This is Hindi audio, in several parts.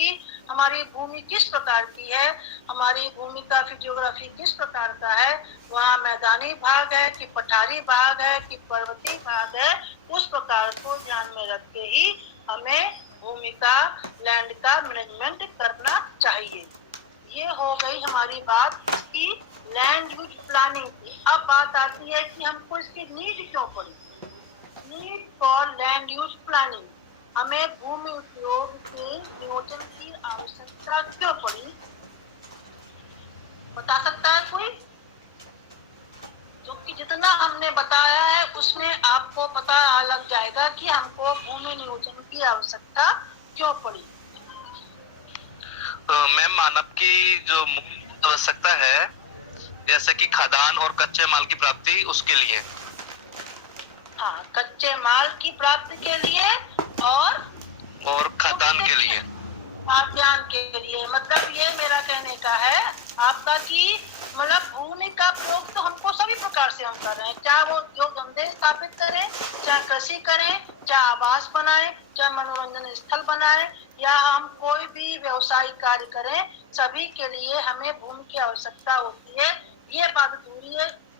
कि हमारी भूमि किस प्रकार की है, हमारी भूमि का फिजियोग्राफी किस प्रकार का है, वहाँ मैदानी भाग है कि पठारी भाग है कि पर्वतीय भाग है, उस प्रकार को ध्यान में रख के ही हमें भूमि का, लैंड का मैनेजमेंट करना चाहिए। ये हो गई हमारी बात इसकी लैंड यूज प्लानिंग की। अब बात आती है कि हमको इसकी नीड क्यों पड़ी। Need for land use planning, हमें भूमि उपयोग के नियोजन की आवश्यकता क्यों पड़ी, बता सकता है कोई? क्योंकि जितना हमने बताया है उसमें आपको पता लग जाएगा कि हमको भूमि नियोजन की आवश्यकता क्यों पड़ी। मैम, मानव की जो मुख्य आवश्यकता है, जैसे कि खदान और कच्चे माल की प्राप्ति, उसके लिए। हाँ, कच्चे माल की प्राप्ति के लिए और खदान के लिए, खाद्यान्न के लिए। मतलब ये मेरा कहने का है आपका कि मतलब भूमि का प्रयोग तो हमको सभी प्रकार से हम कर रहे हैं, चाहे वो उद्योग धंधे स्थापित करें, चाहे कृषि करें, चाहे आवास बनाए, चाहे मनोरंजन स्थल बनाए, या हम कोई भी व्यवसायिक कार्य करें, सभी के लिए हमें भूमि की आवश्यकता होती है। ये बात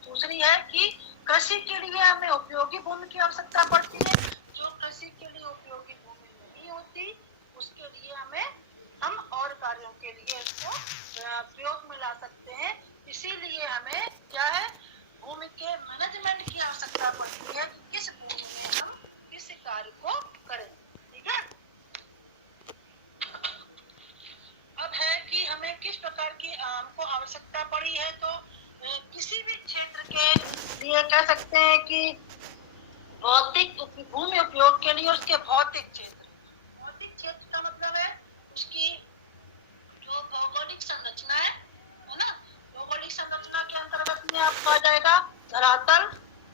दूसरी है कि कृषि के लिए हमें उपयोगी भूमि की आवश्यकता पड़ती है। जो कृषि के लिए उपयोगी भूमि नहीं होती उसके लिए हम और कार्यों के लिए इसको प्रयोग में ला सकते हैं। इसीलिए हमें क्या है, भूमि के मैनेजमेंट की आवश्यकता पड़ती है कि किस भूमि में हम किस कार्य को करें। ठीक है। अब है कि हमें किस प्रकार की हमको आवश्यकता पड़ी है, तो किसी भी क्षेत्र के लिए कह सकते हैं कि भौतिक भूमि उपयोग के लिए उसके भौतिक क्षेत्र का मतलब है उसकी जो भौगोलिक संरचना है ना। भौगोलिक संरचना के अंतर्गत में आपका आ जाएगा धरातल,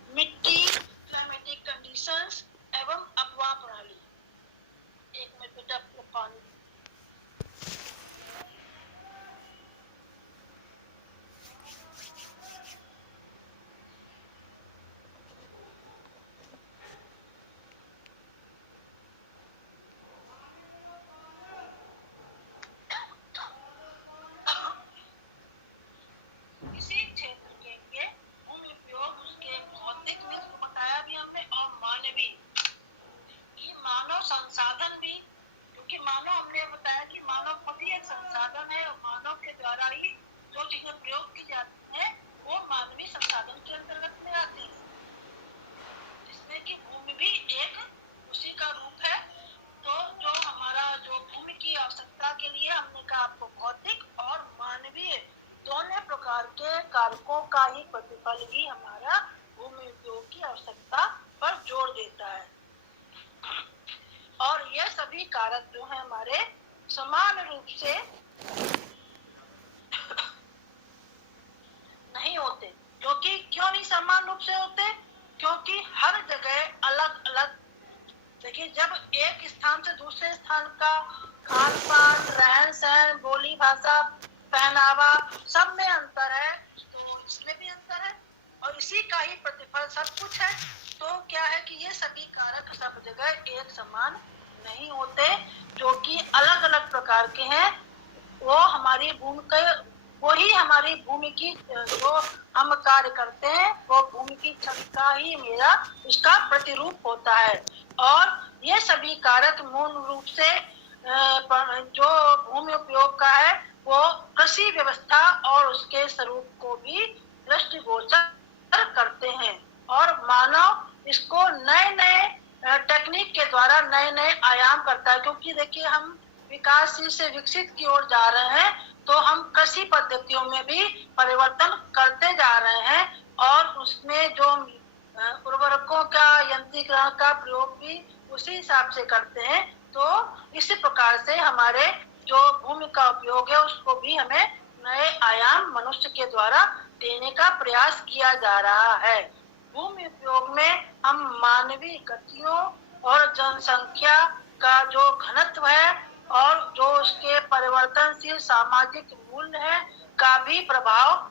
मिट्टी, क्लाइमेटिक कंडीशंस एवं अपवाह प्रणाली। एक मिनट बेटा पानी। किसी क्षेत्र के लिए भूमि उपयोग उसके भौतिक में तो बताया भी हमने, और मानवीय कि मानव संसाधन भी, क्योंकि मानव हमने बताया कि मानव खुद ही एक संसाधन है और मानव के द्वारा ही जो चीजें प्रयोग की जाती है वो मानवीय संसाधन के अंतर्गत में आती है, जिसमें कि भूमि भी एक उसी का रूप है। तो जो हमारा जो भूमि की आवश्यकता के लिए हमने कहा आपको भौतिक और मानवीय दोनों प्रकार के कारकों का ही प्रतिफल ही हमारा भूमि उपयोग की आवश्यकता पर जोर देता है। और ये सभी कारक जो है हमारे समान रूप से नहीं होते। क्योंकि क्यों नहीं समान रूप से होते? क्योंकि हर जगह अलग अलग, देखिए जब एक स्थान से दूसरे स्थान का खान पान, रहन सहन, बोली भाषा, पहनावा सब में अंतर है, तो इसमें भी अंतर है और इसी का ही प्रतिफल सब कुछ है। तो क्या है कि ये सभी कारक सब जगह एक समान नहीं होते, जो कि अलग अलग प्रकार के हैं। वो हमारी भूमि के, वही हमारी भूमि की जो हम कार्य करते हैं वो भूमि की क्षमता ही मेरा उसका प्रतिरूप होता है। और ये सभी कारक मूल रूप से जो भूमि उपयोग का है वो कृषि व्यवस्था और उसके स्वरूप को भी दृष्टिगोचर करते हैं। और मानव इसको नए नए टेक्निक के द्वारा नए नए आयाम करता है। क्योंकि देखिए हम विकासशील से विकसित की ओर जा रहे हैं, तो हम कृषि पद्धतियों में भी परिवर्तन करते जा रहे हैं और उसमें जो उर्वरकों का, यंत्रीकरण का प्रयोग भी उसी हिसाब से करते हैं। तो इसी प्रकार से हमारे जो भूमि का उपयोग है उसको भी हमें नए आयाम मनुष्य के द्वारा देने का प्रयास किया जा रहा है। भूमि उपयोग में हम मानवीय गतियों और जनसंख्या का जो घनत्व है और जो उसके परिवर्तनशील सामाजिक मूल्य है का भी प्रभाव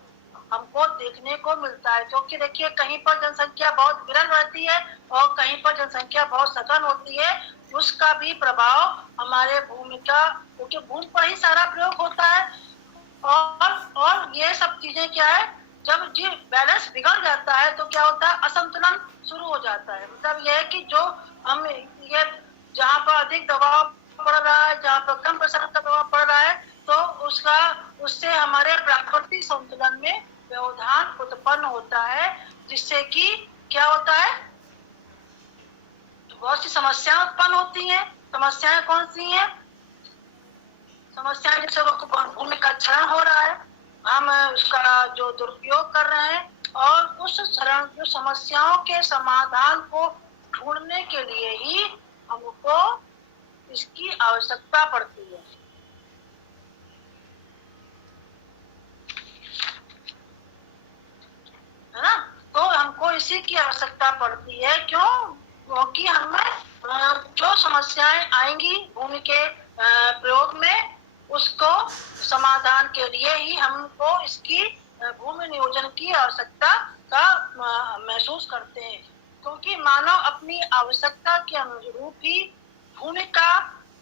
हमको देखने को मिलता है। क्योंकि देखिए कहीं पर जनसंख्या बहुत विरल रहती है और कहीं पर जनसंख्या बहुत सघन होती है, उसका भी प्रभाव हमारे भूमि का क्योंकि भूमि पर ही सारा प्रयोग होता है। और ये सब चीजें क्या है, जब जी बैलेंस बिगड़ जाता है तो क्या होता है, असंतुलन शुरू हो जाता है। मतलब यह है कि जो हम ये जहाँ पर अधिक दबाव पड़ रहा है, जहाँ पर कम प्रसारण का दबाव पड़ रहा है, तो उससे हमारे प्राकृतिक संतुलन में व्यवधान उत्पन्न होता है, जिससे कि क्या होता है, बहुत सी समस्याएं उत्पन्न होती हैं। समस्याएं कौन सी हैं? समस्याएं जैसे भूमि का क्षरण हो रहा है, हम उसका जो दुरुपयोग कर रहे हैं, और उस क्षरण जो समस्याओं के समाधान को ढूंढने के लिए ही हमको इसकी आवश्यकता पड़ती है ना। तो हमको इसी की आवश्यकता पड़ती है। क्यों? क्योंकि हमें जो समस्याएं आएंगी भूमि के प्रयोग में, उसको समाधान के लिए ही हमको इसकी भूमि नियोजन की आवश्यकता का महसूस करते हैं। क्योंकि मानव अपनी आवश्यकता के अनुरूप ही भूमि का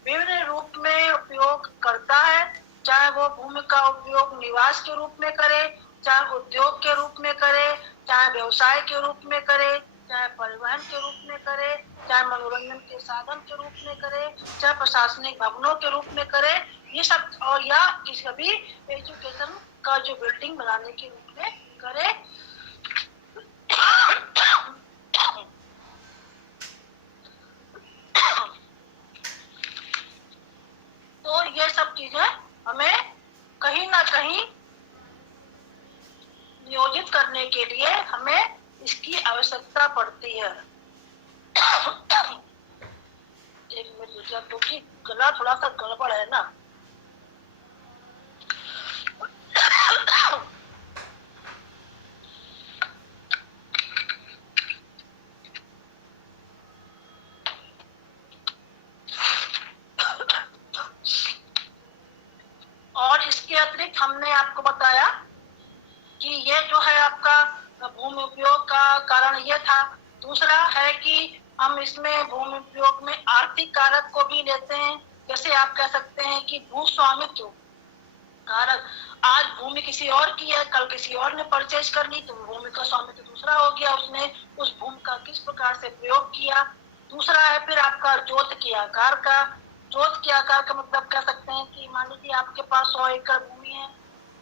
विभिन्न रूप में उपयोग करता है। चाहे वो भूमि का उपयोग निवास के रूप में करे, चाहे उद्योग के रूप में करे, चाहे व्यवसाय के रूप में करे, चाहे परिवहन के रूप में करे, चाहे मनोरंजन के साधन के रूप में करे, चाहे प्रशासनिक भवनों के रूप में करे, ये सब, और या किसी भी एजुकेशन का जो बिल्डिंग बनाने के रूप में करे। तो ये सब चीजें हमें कहीं ना कहीं नियोजित करने के लिए हमें इसकी आवश्यकता पड़ती है। एक मिनट, क्योंकि गला थोड़ा सा गड़बड़ है ना। और इसके अतिरिक्त हमने आपको बताया कि ये जो है आपका भूमि उपयोग का कारण ये था। दूसरा है कि हम इसमें भूमि उपयोग में आर्थिक कारक को भी लेते हैं। जैसे आप कह सकते हैं कि भू स्वामित्व कारक, आज भूमि किसी और की है, कल किसी और ने परचेज कर ली, तो भूमि का स्वामित्व दूसरा हो गया, उसने उस भूमि का किस प्रकार से प्रयोग किया। दूसरा है फिर आपका जोत के आकार का। जोत के आकार का मतलब कह सकते हैं कि मान लीजिए आपके पास 100 एकड़ भूमि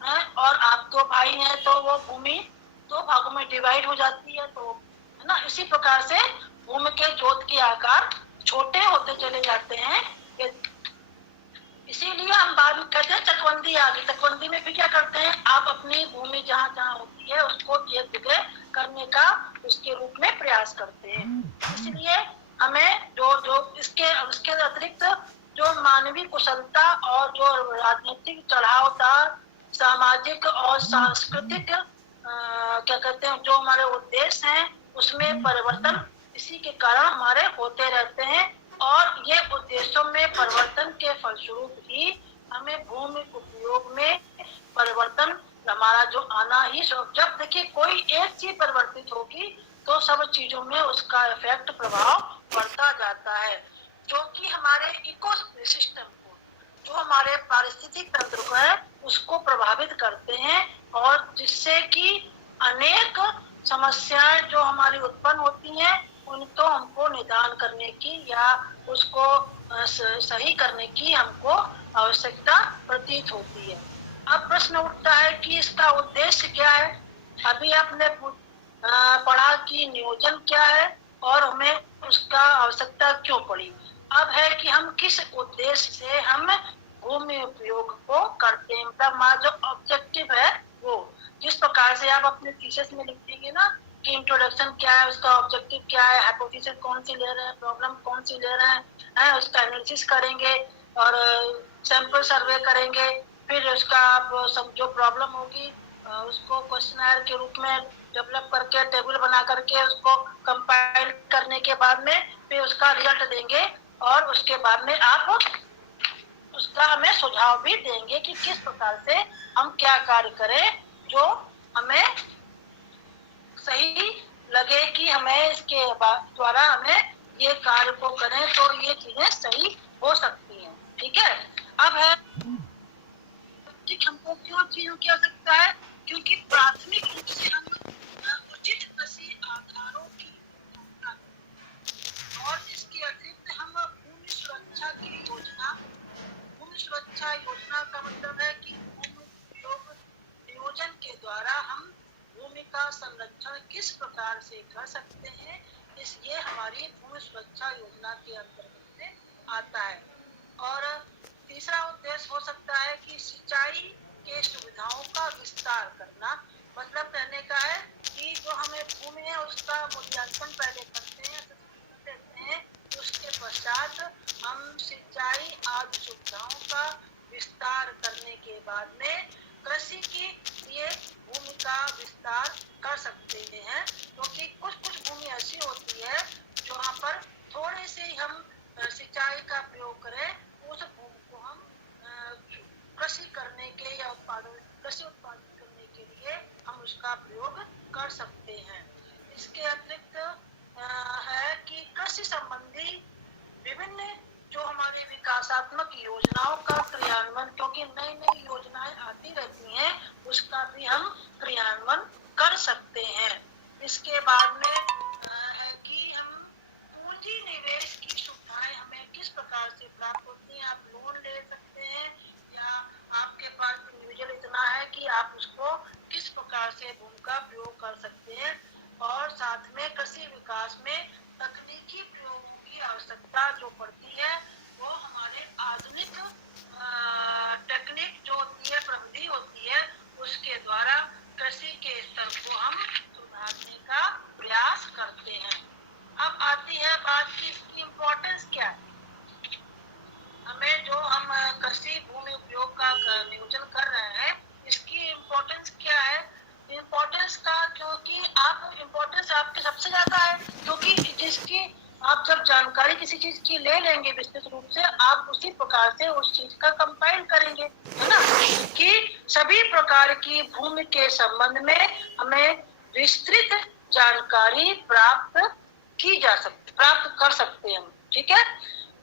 है और आप 2 भाई हैं, तो वो भूमि 2 भागों में डिवाइड हो जाती है, तो है ना। इसी प्रकार से भूमि के जोत के आकार छोटे होते चले जाते हैं। इसीलिए हम बाद में कहते हैं चकबंदी आ गई। चकबंदी में भी क्या करते हैं, आप अपनी भूमि जहाँ जहाँ होती है उसको एक जगह करने का उसके रूप में प्रयास करते हैं। इसलिए हमें जो इसके अतिरिक्त जो मानवीय कुशलता और जो राजनीतिक चढ़ाव-उतार, सामाजिक और सांस्कृतिक क्या कहते हैं, जो हमारे उद्देश्य हैं उसमें परिवर्तन इसी के कारण हमारे होते रहते हैं। और ये उद्देश्यों में परिवर्तन के फलस्वरूप ही हमें भूमि उपयोग में परिवर्तन हमारा जो आना ही, जब देखिए कोई एक चीज परिवर्तित होगी तो सब चीजों में उसका इफेक्ट प्रभाव पड़ता जाता है, जो कि हमारे इकोसिस्टम को, जो हमारे पारिस्थितिक तंत्र को है उसको प्रभावित करते हैं, और जिससे कि अनेक समस्याएं जो हमारी उत्पन्न होती हैं उनको हमको निदान करने की या उसको सही करने की हमको आवश्यकता प्रतीत होती है। अब प्रश्न उठता है कि इसका उद्देश्य क्या है। अभी आपने पढ़ा कि नियोजन क्या है और हमें उसका आवश्यकता क्यों पड़ी। अब है कि हम किस उद्देश्य से हम भूमि उपयोग को करते हैं, मतलब हमारा जो ऑब्जेक्टिव है वो, जिस प्रकार से आप अपने थीसिस में लिख देंगे ना कि इंट्रोडक्शन क्या है, उसका ऑब्जेक्टिव क्या है, हाइपोथेसिस कौन सी ले रहे हैं, प्रॉब्लम कौन सी ले रहे हैं, उसका एनालिसिस करेंगे और सैंपल सर्वे करेंगे। फिर उसका आप जो प्रॉब्लम होगी उसको क्वेश्चनर के रूप में डेवलप करके टेबल बना करके उसको कंपाइल करने के बाद में फिर उसका रिजल्ट देंगे, और उसके बाद में आप उसका हमें सुझाव भी देंगे कि किस प्रकार से हम क्या कार्य करें जो हमें सही लगे, कि हमें इसके द्वारा हमें ये कार्य को करें तो ये चीजें सही हो सकती हैं। ठीक है। अब है हमको क्यों चीजों की आवश्यकता है, क्योंकि प्राथमिक रूप से हम उचित कृषि आधारों की और इसके अतिरिक्त हम भूमि सुरक्षा की योजना, भूमि सुरक्षा योजना का मतलब है कि भूमि उपयोग नियोजन के द्वारा हम भूमि का संरक्षण किस प्रकार से कर सकते हैं, ये हमारी भूमि सुरक्षा योजना के अंतर्गत से आता है। और तीसरा उद्देश्य हो सकता है कि सिंचाई के सुविधाओं का विस्तार करना, मतलब कहने का है कि जो हमें भूमि है उसका मूल्यांकन पहले करते हैं, देते हैं, उसके पश्चात हम सिंचाई आदि सुविधाओं का विस्तार करने के बाद में कृषि के लिए भूमि का विस्तार कर सकते हैं, क्योंकि कुछ भूमि ऐसी होती है जहाँ पर थोड़े से हम सिंचाई का प्रयोग करें, उस भूमि को हम कृषि करने के या कृषि उत्पादन करने के लिए हम उसका प्रयोग कर सकते हैं। इसके अतिरिक्त है कि कृषि संबंधी विभिन्न जो हमारी विकासात्मक योजनाओं का क्रियान्वयन, क्योंकि नई नई योजनाएं आती रहती हैं, उसका भी हम क्रियान्वयन कर सकते हैं। इसके बाद में है कि हम पूंजी निवेश की सुविधाएं हमें किस प्रकार से प्राप्त होती हैं। आप लोन ले सकते हैं या आपके पास इंडिविजुअल इतना है कि आप उसको किस प्रकार से भूमि का प्रयोग कर सकते हैं। और साथ में कृषि विकास में तकनीकी प्रयोगों की आवश्यकता जो पड़ती है, वो हमारे आधुनिक टेक्निक जो होती है, प्रविधि होती है, उसके द्वारा कृषि के स्तर को हम सुधारने का प्रयास करते हैं। अब आती है बात की इसकी इम्पोर्टेंस क्या है। हमें जो हम कृषि भूमि उपयोग का नियोजन कर रहे हैं, इसकी इम्पोर्टेंस क्या है। इम्पोर्टेंस का, क्योंकि आप इम्पोर्टेंस आपके सबसे ज्यादा है, क्योंकि जिसकी आप जब जानकारी किसी चीज की ले लेंगे विस्तृत रूप से, आप उसी प्रकार से उस चीज का कंपाइल करेंगे, है ना, कि सभी प्रकार की भूमि के संबंध में हमें विस्तृत जानकारी प्राप्त कर सकते हैं हम, ठीक है।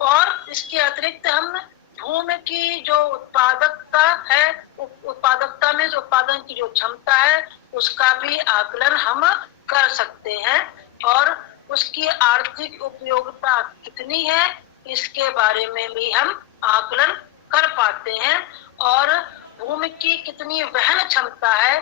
और इसके अतिरिक्त हम भूमि की जो उत्पादकता है, उत्पादकता में जो उत्पादन की जो क्षमता है, उसका भी आकलन हम कर सकते हैं। और उसकी आर्थिक उपयोगिता कितनी है, इसके बारे में भी हम आकलन कर पाते हैं। और भूमि की कितनी वहन क्षमता है,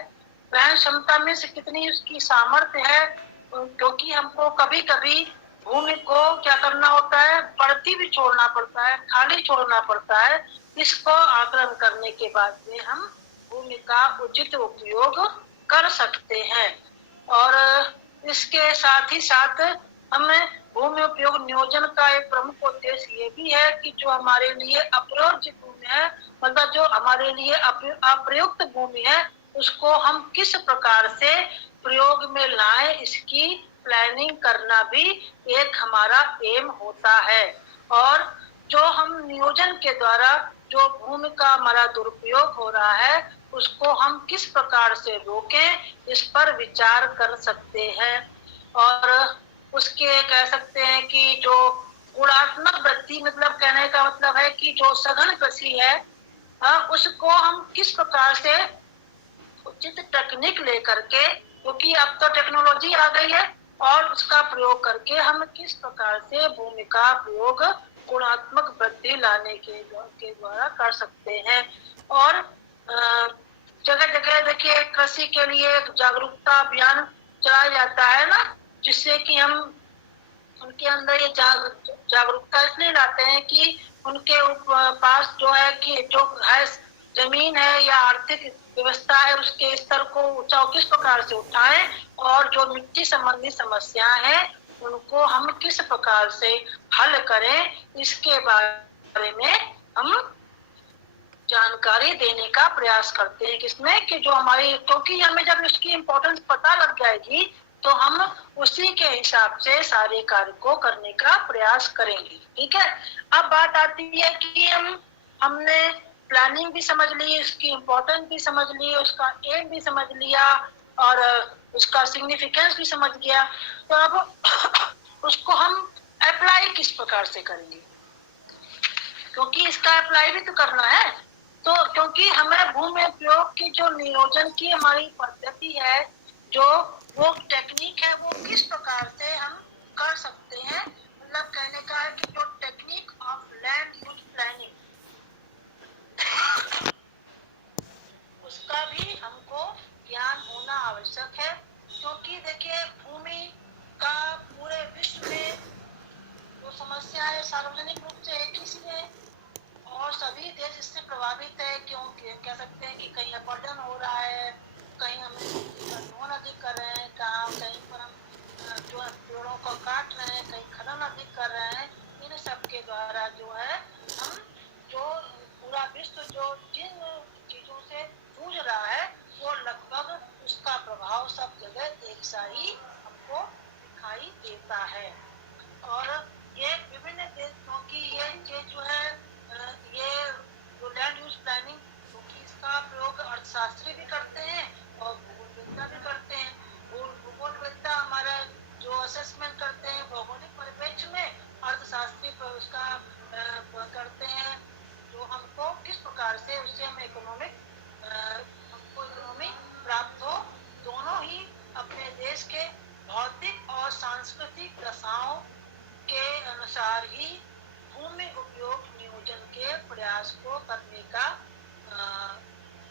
वहन क्षमता में से कितनी उसकी सामर्थ्य है, क्योंकि हमको कभी कभी भूमि को क्या करना होता है, पड़ती भी छोड़ना पड़ता है, खाली छोड़ना पड़ता है। इसको आकलन करने के बाद में हम भूमि का उचित उपयोग कर सकते हैं। और इसके साथ ही साथ हमें भूमि उपयोग नियोजन का एक प्रमुख उद्देश्य ये भी है कि जो हमारे लिए अप्रयोज्य भूमि है, मतलब जो हमारे लिए अप्रयुक्त भूमि है, उसको हम किस प्रकार से प्रयोग में लाएं, इसकी प्लानिंग करना भी एक हमारा एम होता है। और जो हम नियोजन के द्वारा जो भूमि का हमारा दुरुपयोग हो रहा है, उसको हम किस प्रकार से रोकें, इस पर विचार कर सकते हैं। और उसके कह सकते हैं कि जो गुणात्मक वृद्धि, मतलब कहने का मतलब है कि जो सघन कृषि है, उसको हम किस प्रकार से उचित तकनीक लेकर के, क्योंकि अब तो टेक्नोलॉजी आ गई है, और उसका प्रयोग करके हम किस प्रकार से भूमि का प्रयोग गुणात्मक वृद्धि लाने के द्वारा कर सकते हैं। और जगह जगह देखिए कृषि के लिए जागरूकता अभियान चलाया जाता है ना, जिससे कि हम उनके अंदर ये जागरूकता इसलिए लाते हैं कि उनके पास जो है कि जो है जमीन है या आर्थिक व्यवस्था है, उसके स्तर को ऊंचा किस प्रकार से उठाएं, और जो मिट्टी संबंधी समस्याएं हैं उनको हम किस प्रकार से हल करें, इसके बारे में हम जानकारी देने का प्रयास करते हैं। किसमें कि जो हमारी, क्योंकि हमें जब इसकी इम्पोर्टेंस पता लग जाएगी तो हम उसी के हिसाब से सारे कार्य को करने का प्रयास करेंगे, ठीक है। अब बात आती है कि हमने प्लानिंग भी समझ ली, इसकी इम्पोर्टेंस भी समझ ली, उसका एम भी समझ लिया, और उसका सिग्निफिकेंस भी समझ गया, तो अब उसको हम अप्लाई किस प्रकार से करेंगे। क्योंकि इसका अप्लाई भी तो करना है। तो क्योंकि हमें भूमि उपयोग की जो नियोजन की हमारी पद्धति है, जो वो टेक्निक है, वो किस प्रकार से हम कर सकते हैं, मतलब कहने का है कि जो technique of land use planning, उसका भी हमको ज्ञान होना आवश्यक है। क्योंकि देखिए भूमि का पूरे विश्व में जो समस्या है सार्वजनिक रूप से एक ही सी है और सभी देश इससे प्रभावित है। क्योंकि कह सकते हैं कि कहीं अपरदन हो रहा है, कहीं हम वनों अधिक कर रहे हैं, कहीं पर हम जो है पेड़ों को काट रहे हैं, कहीं खनन अधिक कर रहे हैं। इन सब के द्वारा जो है हम जो पूरा विश्व जो जिन चीजों से जूझ रहा है वो लगभग उसका प्रभाव सब जगह एक सा ही हमको दिखाई देता है। और ये विभिन्न देशों की ये जो है ये जो लैंड यूज प्लानिंग, क्योंकि इसका प्रयोग अर्थशास्त्री भी करते हैं और भूगोलवेत्ता भी करते हैं। भूगोलवेत्ता हमारा जो असेसमेंट करते हैं भौगोलिक परिप्रेक्ष्य में, अर्थशास्त्री पर उसका करते हैं जो हमको किस प्रकार से उससे हम हमको इकोनॉमिक प्राप्त हो। दोनों ही अपने देश के भौतिक और सांस्कृतिक दशाओं के अनुसार ही भूमि उपयोग नियोजन के प्रयास को करने का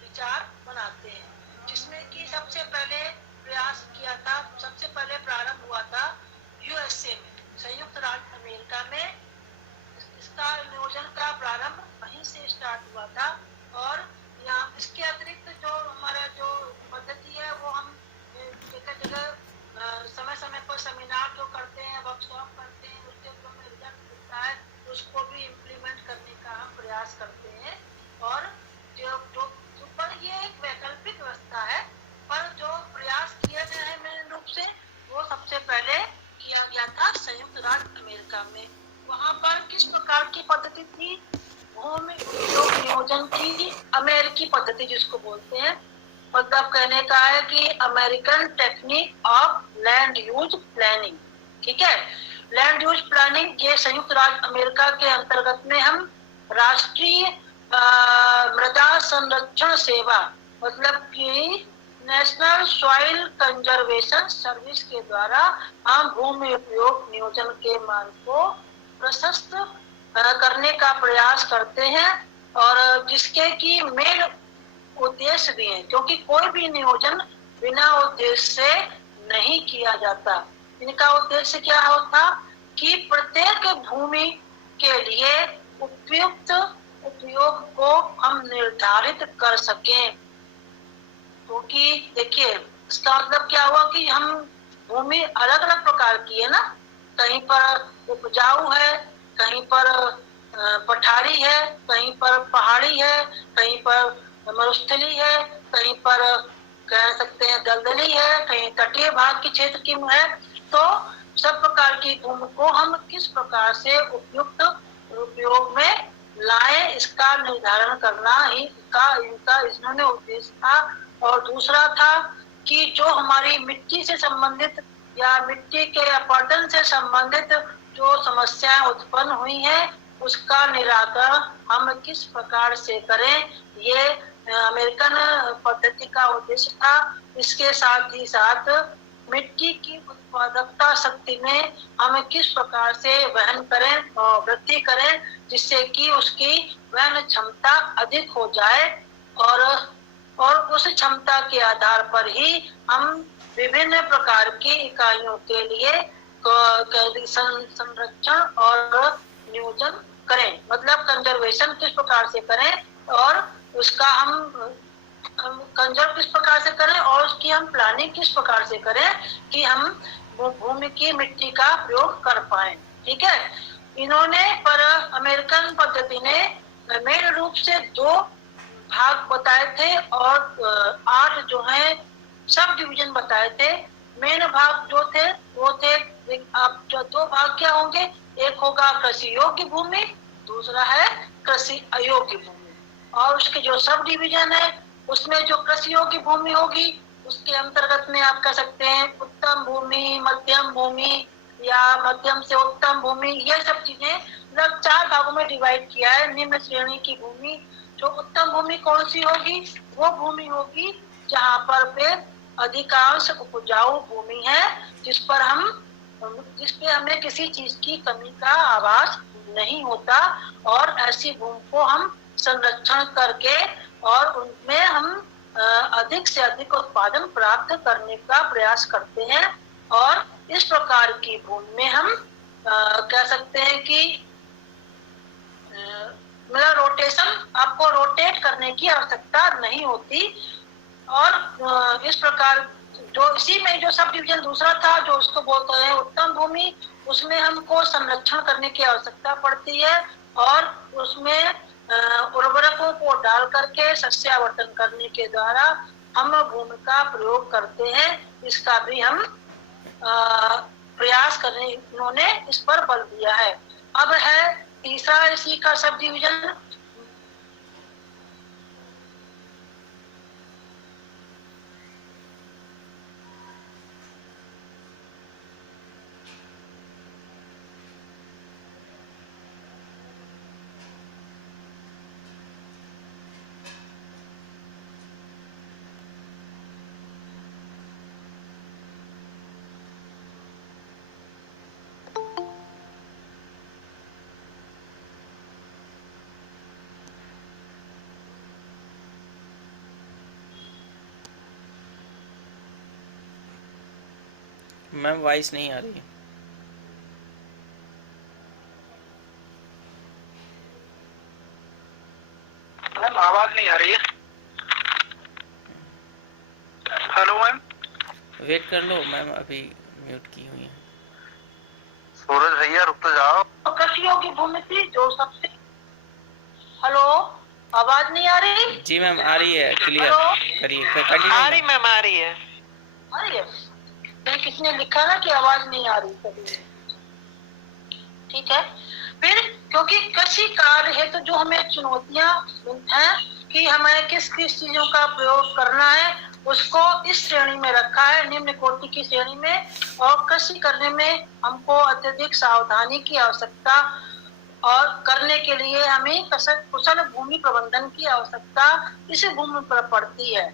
विचार बनाते हैं। जिसमें कि सबसे पहले प्रयास किया था, सबसे पहले प्रारंभ हुआ था यूएसए में, संयुक्त राज्य अमेरिका में। इसका नियोजन का प्रारंभ वहीं से स्टार्ट हुआ था। और यहाँ इसके अतिरिक्त जो हमारा जो पद्धति है वो हम जगह जगह समय समय पर सेमिनार जो करते हैं, वर्कशॉप करते हैं, उसके जो हमें रिजल्ट मिलता है उसको भी इम्प्लीमेंट करने का हम प्रयास करते हैं। और जो पर ये एक वैकल्पिक व्यवस्था है, पर जो प्रयास किए गए हैं मेन रूप से वो सबसे पहले किया गया था संयुक्त राज्य अमेरिका में। वहाँ पर किस प्रकार की पद्धति थी भूमि उपयोग नियोजन की? अमेरिकी पद्धति जिसको बोलते हैं, मतलब कहने का है कि American technique of land use planning. ठीक है, लैंड यूज प्लानिंग ये संयुक्त राज्य अमेरिका के अंतर्गत में हम राष्ट्रीय मृदा संरक्षण सेवा, मतलब कि नेशनल सॉइल कंजर्वेशन सर्विस के द्वारा हम भूमि उपयोग नियोजन के मार्ग को प्रशस्त करने का प्रयास करते हैं। और जिसके की मेन उद्देश्य भी है, क्योंकि कोई भी नियोजन बिना उद्देश्य से नहीं किया जाता। इनका उद्देश्य क्या होता कि प्रत्येक भूमि के लिए उपयुक्त उपयोग को हम निर्धारित कर सकें। क्योंकि देखिए इसका मतलब क्या हुआ कि हम भूमि अलग अलग प्रकार की है ना, कहीं पर उपजाऊ है, कहीं पर पठारी है, कहीं पर पहाड़ी है, कहीं पर मरुस्थली है, कहीं पर कह सकते हैं दलदली है, कहीं तटीय भाग की क्षेत्र की है। तो सब प्रकार की भूमि को हम किस प्रकार से उपयुक्त उपयोग में लाए, इसका निर्धारण करना ही इनका इन्होंने उद्देश्य था। और दूसरा था कि जो हमारी मिट्टी से संबंधित या मिट्टी के अपरदन से संबंधित जो समस्याएं उत्पन्न हुई हैं उसका निराकरण हम किस प्रकार से करें, ये अमेरिकन पद्धति का उद्देश्य था। इसके साथ ही साथ मिट्टी की उत्पादकता शक्ति में हम किस प्रकार से वहन करें और वृद्धि करें जिससे कि उसकी वहन क्षमता अधिक हो जाए। और उस क्षमता के आधार पर ही हम विभिन्न प्रकार की इकाइयों के लिए संरक्षण और नियोजन करें, मतलब कंजर्वेशन किस प्रकार से करें और उसका हम कंजर्व किस प्रकार से करें और उसकी हम प्लानिंग किस प्रकार से करें कि हम भूमि की मिट्टी का प्रयोग कर पाए। ठीक है, इन्होंने पर अमेरिकन पद्धति ने मेन रूप से 2 भाग बताए थे और 8 जो है सब डिवीजन बताए थे। मेन भाग जो थे वो थे, अब जो 2 भाग क्या होंगे, एक होगा कृषि योग्य भूमि, दूसरा है कृषि अयोग्य भूमि। और उसके जो सब डिवीजन है उसमें जो कृषि योग्य भूमि होगी उसके अंतर्गत में आप कह सकते हैं उत्तम भूमि, मध्यम भूमि या मध्यम से उत्तम भूमि, ये सब चीजें मतलब 4 भागों में डिवाइड किया है। निम्न श्रेणी की भूमि, जो उत्तम भूमि कौन सी होगी, वो भूमि होगी जहाँ पर पे अधिकांश उपजाऊ भूमि है, जिस पे हमें किसी चीज की कमी का आभास नहीं होता, और ऐसी भूमि को हम संरक्षण करके और उनमें हम अधिक से अधिक उत्पादन प्राप्त करने का प्रयास करते हैं। और इस प्रकार की भूमि में हम कह सकते हैं कि मतलब रोटेशन, आपको रोटेट करने की आवश्यकता नहीं होती। और इस प्रकार जो इसी में जो सब डिवीजन दूसरा था, जो उसको बोलते हैं उत्तम भूमि, उसमें हमको संरक्षण करने की आवश्यकता पड़ती है, और उसमें उर्वरकों को डाल करके सस्यावर्धन करने के द्वारा हम भूमि का प्रयोग करते हैं। इसका भी हम प्रयास करने, इन्होंने इस पर बल दिया है। अब है तीसरा इसी का सब डिवीजन, मैम वॉइस नहीं आ रही है। मैम आवाज नहीं आ रही है। हेलो मैम, वेट कर लो मैम, अभी म्यूट की हुई है। सूरज भैया रुक तो जाओ। कृषियों की भूमि थी जो सबसे, हेलो आवाज नहीं आ रही? जी मैम आ रही है, क्लियर करिए, कंटिन्यू। आ रही मैम, आ रही है। आ रही है? तो किसने लिखा ना कि आवाज नहीं आ रही कभी? ठीक है। फिर क्योंकि कृषि कार्य है तो जो हमें चुनौतियां हैं कि हमें किस किस चीजों का प्रयोग करना है, उसको इस श्रेणी में रखा है, निम्न कोटि की श्रेणी में। और कृषि करने में हमको अत्यधिक सावधानी की आवश्यकता, और करने के लिए हमें कुशल भूमि प्रबंधन की आवश्यकता इस भूमि पर पड़ती है।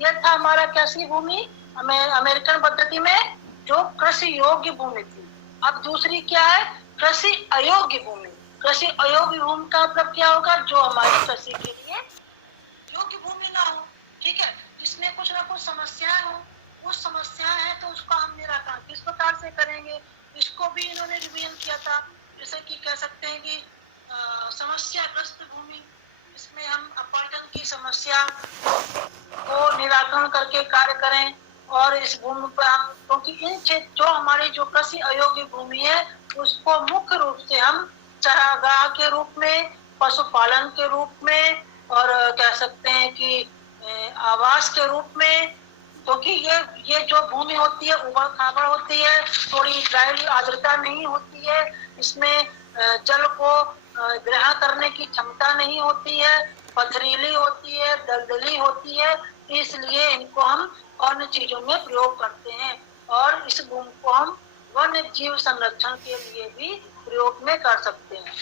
यह था हमारा कृषि भूमि अमेरिकन पद्धति में जो कृषि योग्य भूमि थी। अब दूसरी क्या है, कृषि अयोग्य भूमि। कृषि अयोग्य भूमि का मतलब क्या होगा, जो हमारी कृषि के लिए योग्य भूमि ना हो, ठीक है, जिसमें कुछ ना कुछ समस्याएं हो। उस समस्याएं हैं तो उसका हम निराकरण किस प्रकार से करेंगे, इसको भी इन्होंने रिवीजन किया था। जैसे कि कह सकते हैं कि समस्याग्रस्त भूमि, इसमें हम अपॉर्चन की समस्या को निराकरण करके कार्य करें। और इस भूमि पर हम, क्योंकि इन क्षेत्र जो हमारी जो कृषि अयोग्य भूमि है, उसको मुख्य रूप से हम चारागाह के रूप में, पशुपालन के रूप में, और कह सकते हैं कि आवास के रूप में, क्योंकि ये जो भूमि होती है उबड़ खाबड़ होती है, थोड़ी ड्राई आर्द्रता नहीं होती है, इसमें जल को ग्रहण करने की क्षमता नहीं होती है, पथरीली होती है, दलदली होती है, इसलिए इनको हम अन्य चीजों में प्रयोग करते हैं। और इस भूमि को हम वन्य जीव संरक्षण के लिए भी प्रयोग में कर सकते हैं।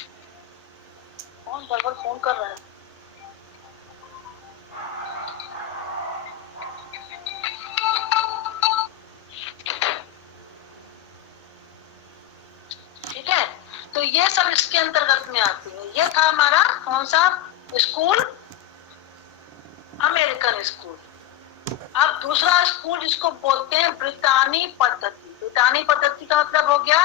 कौन बरबर फोन कर रहा है? ठीक है, तो ये सब इसके अंतर्गत में आती है। ये था हमारा कौन सा स्कूल, अमेरिकन स्कूल। अब दूसरा स्कूल जिसको बोलते हैं ब्रिटानी पद्धति। ब्रिटानी पद्धति का मतलब हो गया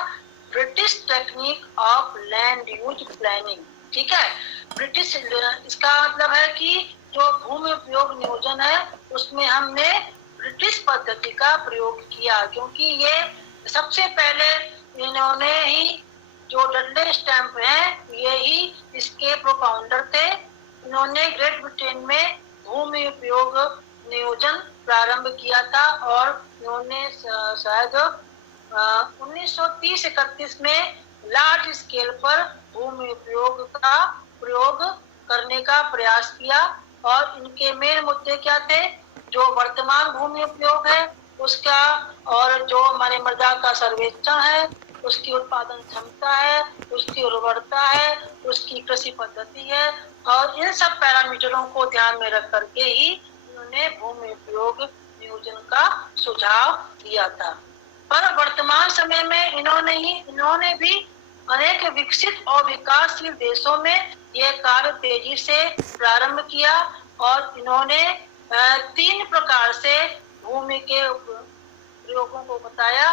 British technique of land use planning, ठीक है। ब्रिटिश, इसका मतलब है कि जो भूमि उपयोग नियोजन है उसमें हमने ब्रिटिश पद्धति का प्रयोग किया, क्योंकि ये सबसे पहले इन्होंने ही, जो डडले स्टैम्प है, ये ही इसके प्रोपाउंडर थे। इन्होंने ग्रेट ब्रिटेन में भूमि उपयोग नियोजन प्रारंभ किया था, और इन्होंने शायद 1930-31 में लार्ज स्केल पर भूमि उपयोग का प्रयोग करने का प्रयास किया। और इनके मेन मुद्दे क्या थे, जो वर्तमान भूमि उपयोग है उसका, और जो हमारे मृदा का सर्वेक्षण है उसकी उत्पादन क्षमता है, उसकी उर्वरता है, उसकी कृषि पद्धति है, और इन सब पैरामीटरों को ध्यान में रख करके ही इन्होंने भूमि उपयोग नियोजन का सुझाव दिया था। पर वर्तमान समय में इन्होंने भी अनेक विकसित और विकासशील देशों में यह कार्य तेजी से प्रारंभ किया, और इन्होंने 3 प्रकार से भूमि के प्रयोगों को बताया।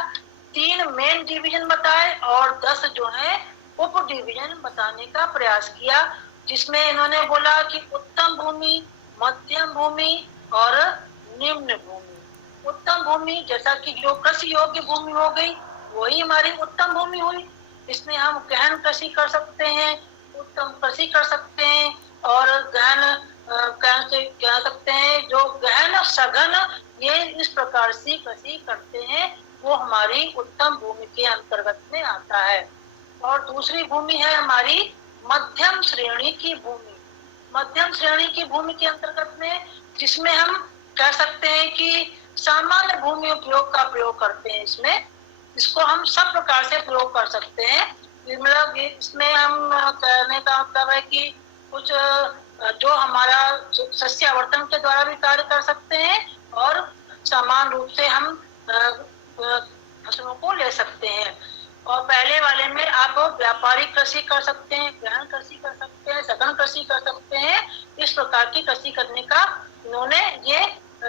3 मेन डिवीजन बताए और 10 जो है उप डिवीजन बताने का प्रयास किया, जिसमें इन्होंने बोला कि उत्तम भूमि, मध्यम भूमि और निम्न भूमि। उत्तम भूमि जैसा कि जो कृषि योग्य भूमि हो गई वही हमारी उत्तम भूमि हुई। इसमें हम गहन कृषि कर सकते हैं, उत्तम कृषि कर सकते हैं, और गहन कह सकते हैं जो गहन सघन ये इस प्रकार से कृषि करते हैं वो हमारी उत्तम भूमि के अंतर्गत में आता है। और दूसरी भूमि है हमारी मध्यम श्रेणी की भूमि। मध्यम श्रेणी की भूमि के अंतर्गत में जिसमें हम कह सकते हैं कि सामान्य भूमि उपयोग का प्रयोग करते हैं। इसको हम सब प्रकार से प्रयोग कर सकते हैं। मतलब इसमें हम कहने का मतलब है कि कुछ जो हमारा सस्य आवर्तन के द्वारा भी कार्य कर सकते हैं, और समान रूप से हम फसलों को ले सकते हैं। और पहले वाले में आप व्यापारिक कृषि कर सकते हैं, गहन कृषि कर सकते हैं, सघन कृषि कर सकते हैं। इस प्रकार की कृषि करने का इन्होंने ये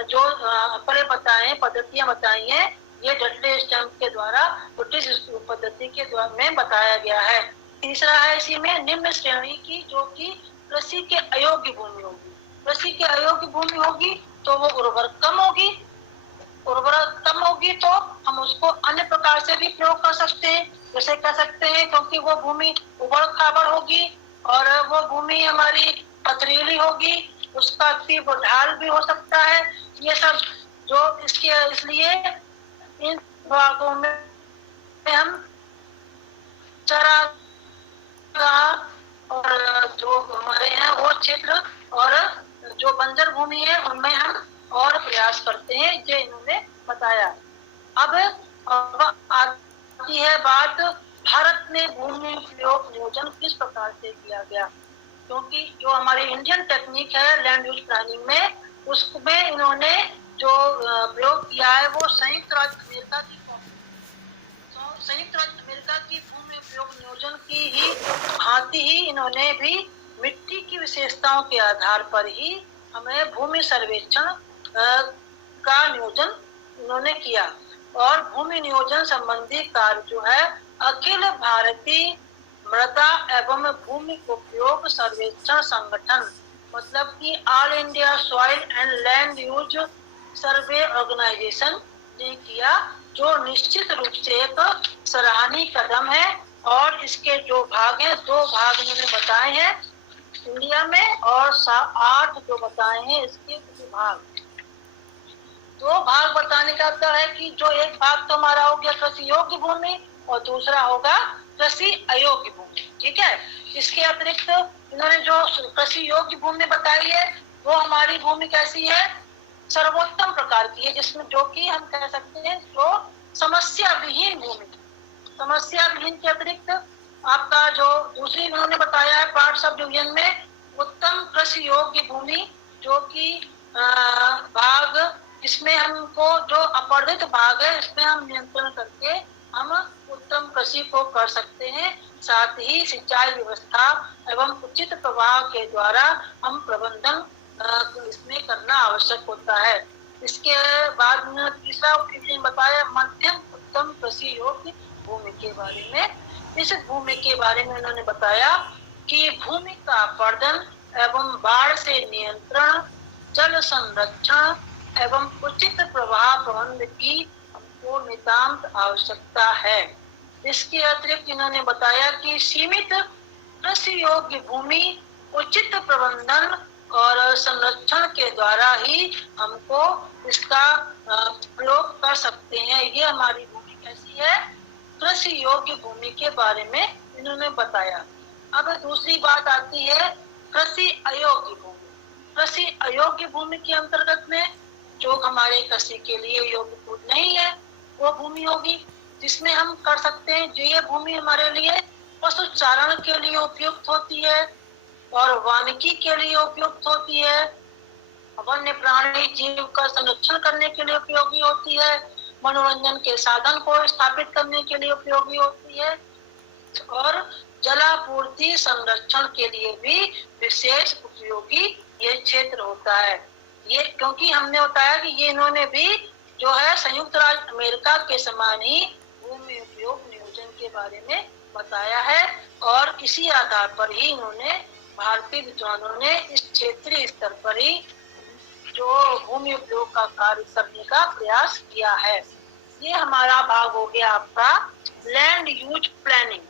जो अपने बताए पद्धतियां बताई हैं, ये डडले स्टैम्प के द्वारा ब्रिटिश पद्धति के द्वारा में बताया गया है। तीसरा है इसी में निम्न श्रेणी की, जो कि कृषि के अयोग्य भूमि होगी। कृषि के अयोग्य भूमि होगी तो वो उर्वरक कम होगी, उर्वरक कम होगी तो हम उसको अन्य प्रकार से भी प्रयोग कर सकते हैं। जैसे कह सकते हैं क्योंकि वो भूमि उबड़ खाबड़ होगी और वो भूमि हमारी पथरीली होगी, उसका तीव्र ढाल भी हो सकता है। ये सब जो इसके इसलिए इन भागों में हम चारागाह और जो हमारे हैं वो क्षेत्र और जो बंजर भूमि है उनमें हम और प्रयास करते हैं, ये इन्होंने बताया। अब आती है बात भारत में भूमि उपयोग नियोजन किस प्रकार से किया गया, क्योंकि जो हमारी इंडियन टेक्निक है लैंड यूज प्लानिंग में, उसमें इन्होंने जो प्रयोग किया है वो संयुक्त राज्य अमेरिका की भूमि उपयोग नियोजन की ही भांति ही इन्होंने भी मिट्टी की विशेषताओं के आधार पर ही हमें भूमि सर्वेक्षण का नियोजन इन्होंने किया। और भूमि नियोजन संबंधी कार्य जो है अखिल भारतीय मृदा एवं भूमि उपयोग सर्वेक्षण संगठन, मतलब कि all India soil and land use survey organisation ने किया, जो निश्चित रूप से एक सराहनीय कदम है। और इसके जो भाग हैं, 2 भाग इन्होंने बताए हैं इंडिया में, और 8 जो बताए हैं इसके विभाग। 2 भाग बताने का अर्थ है कि जो एक भाग तो हमारा हो गया कृषि योग्य भूमि और दूसरा होगा कृषि अयोग्य भूमि। ठीक है, इसके अतिरिक्त इन्होंने जो कृषि योग्य भूमि बताई है वो हमारी भूमि कैसी है, सर्वोत्तम प्रकार की है, जिसमें जो कि हम कह सकते हैं जो समस्या विहीन भूमि। समस्या विहीन के अतिरिक्त आपका जो दूसरी इन्होंने बताया है पार्ट सब डिवीजन में उत्तम कृषि योग्य भूमि, जो कि भाग इसमें हमको जो अपर्धित भाग है इसमें हम नियंत्रण करके हम उत्तम कृषि को कर सकते हैं। साथ ही सिंचाई व्यवस्था एवं उचित प्रवाह के द्वारा हम प्रबंधन इसमें करना आवश्यक होता है। इसके बाद में तीसरा बताया मध्यम उत्तम कृषि योग्य भूमि के बारे में। इस भूमि के बारे में उन्होंने बताया कि भूमि का अपरदन एवं बाढ़ से नियंत्रण, जल संरक्षण एवं उचित प्रवाह प्रबंधन की हमको नितांत आवश्यकता है। इसके अतिरिक्त इन्होंने बताया कि सीमित कृषि योग्य भूमि उचित प्रबंधन और संरक्षण के द्वारा ही हमको इसका प्रयोग कर सकते हैं। ये हमारी भूमि कैसी है, कृषि योग्य भूमि के बारे में इन्होंने बताया। अब दूसरी बात आती है कृषि अयोग्य भूमि। कृषि अयोग्य भूमि के अंतर्गत में जो हमारे कृषि के लिए योग्य नहीं है वो भूमि होगी। जिसमें हम कर सकते हैं जो ये भूमि हमारे लिए पशु चारण के लिए उपयुक्त होती है और वानिकी के लिए उपयुक्त होती है, वन्य प्राणी जीव का संरक्षण करने के लिए उपयोगी होती है, मनोरंजन के साधन को स्थापित करने के लिए उपयोगी होती है और जलापूर्ति संरक्षण के लिए भी विशेष उपयोगी ये क्षेत्र होता है। ये क्योंकि हमने बताया कि ये इन्होंने भी जो है संयुक्त राज्य अमेरिका के समान ही भूमि उपयोग नियोजन के बारे में बताया है और इसी आधार पर ही इन्होंने भारतीय विद्वानों ने इस क्षेत्रीय स्तर पर ही जो भूमि उपयोग का कार्य करने का प्रयास किया है। ये हमारा भाग हो गया आपका लैंड यूज प्लानिंग।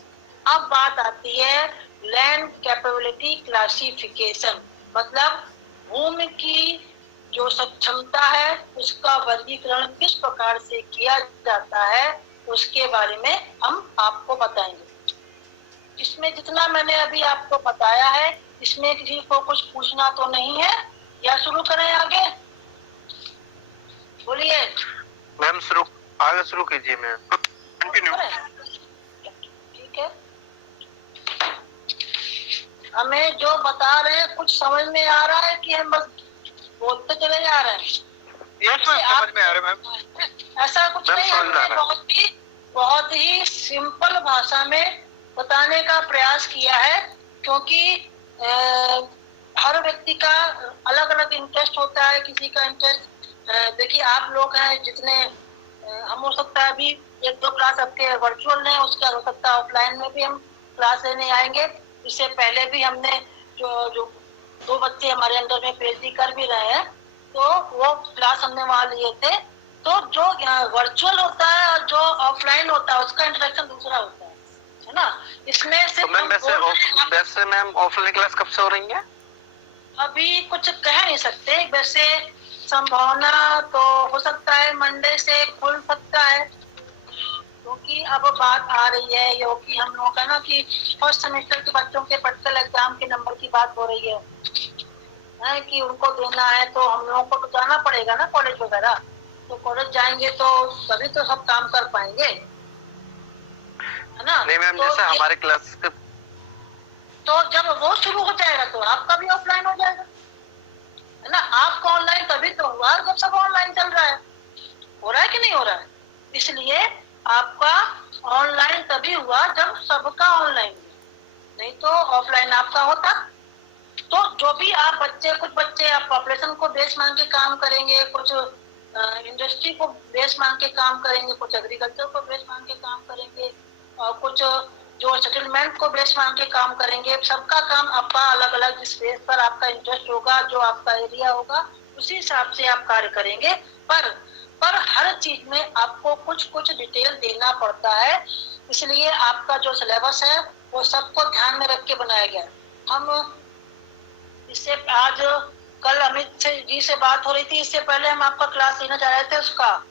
अब बात आती है लैंड कैपेबिलिटी क्लासिफिकेशन, मतलब भूमि की जो सक्षमता है उसका वर्गीकरण किस प्रकार से किया जाता है उसके बारे में हम आपको बताएंगे। इसमें जितना मैंने अभी आपको बताया है इसमें किसी को कुछ पूछना तो नहीं है या शुरू करें आगे? बोलिए मैम, आगे शुरू कीजिए मैम, कंटिन्यू। ठीक है, हमें जो बता रहे हैं कुछ समझ में आ रहा है कि हम बस बोलते चले जा रहे हैं? यस मैम, समझ में आ रहा है मैम। ऐसा कुछ नहीं, हमने बहुत ही सिंपल भाषा में बताने का प्रयास किया है क्योंकि हर व्यक्ति का अलग अलग इंटरेस्ट होता है। किसी का इंटरेस्ट देखिए आप लोग हैं जितने हम हो सकता है अभी 1-2 क्लास आपके वर्चुअल है, उसका हो सकता है ऑफलाइन में भी हम क्लास लेने आएंगे। इससे पहले भी हमने जो 2 बच्चे हमारे अंदर में पीएचडी कर भी रहे हैं तो वो क्लास हमने वहाँ लिए थे। तो जो वर्चुअल होता है और जो ऑफलाइन होता है उसका इंटरेक्शन दूसरा होता है ना। इसमें से तो वैसे मैम ऑफलाइन क्लास कब से हो रही है? अभी कुछ कह नहीं सकते, वैसे संभावना तो हो सकता है मंडे से खुल सकता है क्योंकि अब बात आ रही है क्योंकि हम लोग का ना कि फर्स्ट सेमेस्टर के बच्चों के प्रैक्टिकल एग्जाम के नंबर की बात हो रही है कि उनको देना है तो हम लोगों को तो जाना पड़ेगा ना कॉलेज वगैरह। तो कॉलेज जाएंगे तो तभी तो सब काम कर पाएंगे, है ना। नहीं मैम, तो जैसे हमारे क्लास तो जब वो शुरू हो जाएगा तो आपका भी ऑफलाइन हो जाएगा, है ना। आपका ऑनलाइन तभी तो हुआ जब सब ऑनलाइन चल रहा है, हो रहा है कि नहीं हो रहा है। इसलिए आपका ऑनलाइन तभी हुआ जब सबका ऑनलाइन, नहीं तो ऑफलाइन आपका होता। तो जो भी आप कुछ बच्चे आप पॉपुलेशन को बेस मान के काम करेंगे, कुछ इंडस्ट्री को बेस मान के काम करेंगे, कुछ एग्रीकल्चर को बेस मान के काम करेंगे और कुछ जो सेटलमेंट को बेस मान के काम करेंगे। सबका काम आपका अलग अलग जिस बेस पर आपका इंटरेस्ट होगा, जो आपका एरिया होगा, उसी हिसाब से आप कार्य करेंगे। पर हर चीज में आपको कुछ डिटेल देना पड़ता है, इसलिए आपका जो सिलेबस है वो सबको ध्यान में रख के बनाया गया है। हम इससे आज कल अमित जी से बात हो रही थी, इससे पहले हम आपका क्लास लेना चाह रहे थे उसका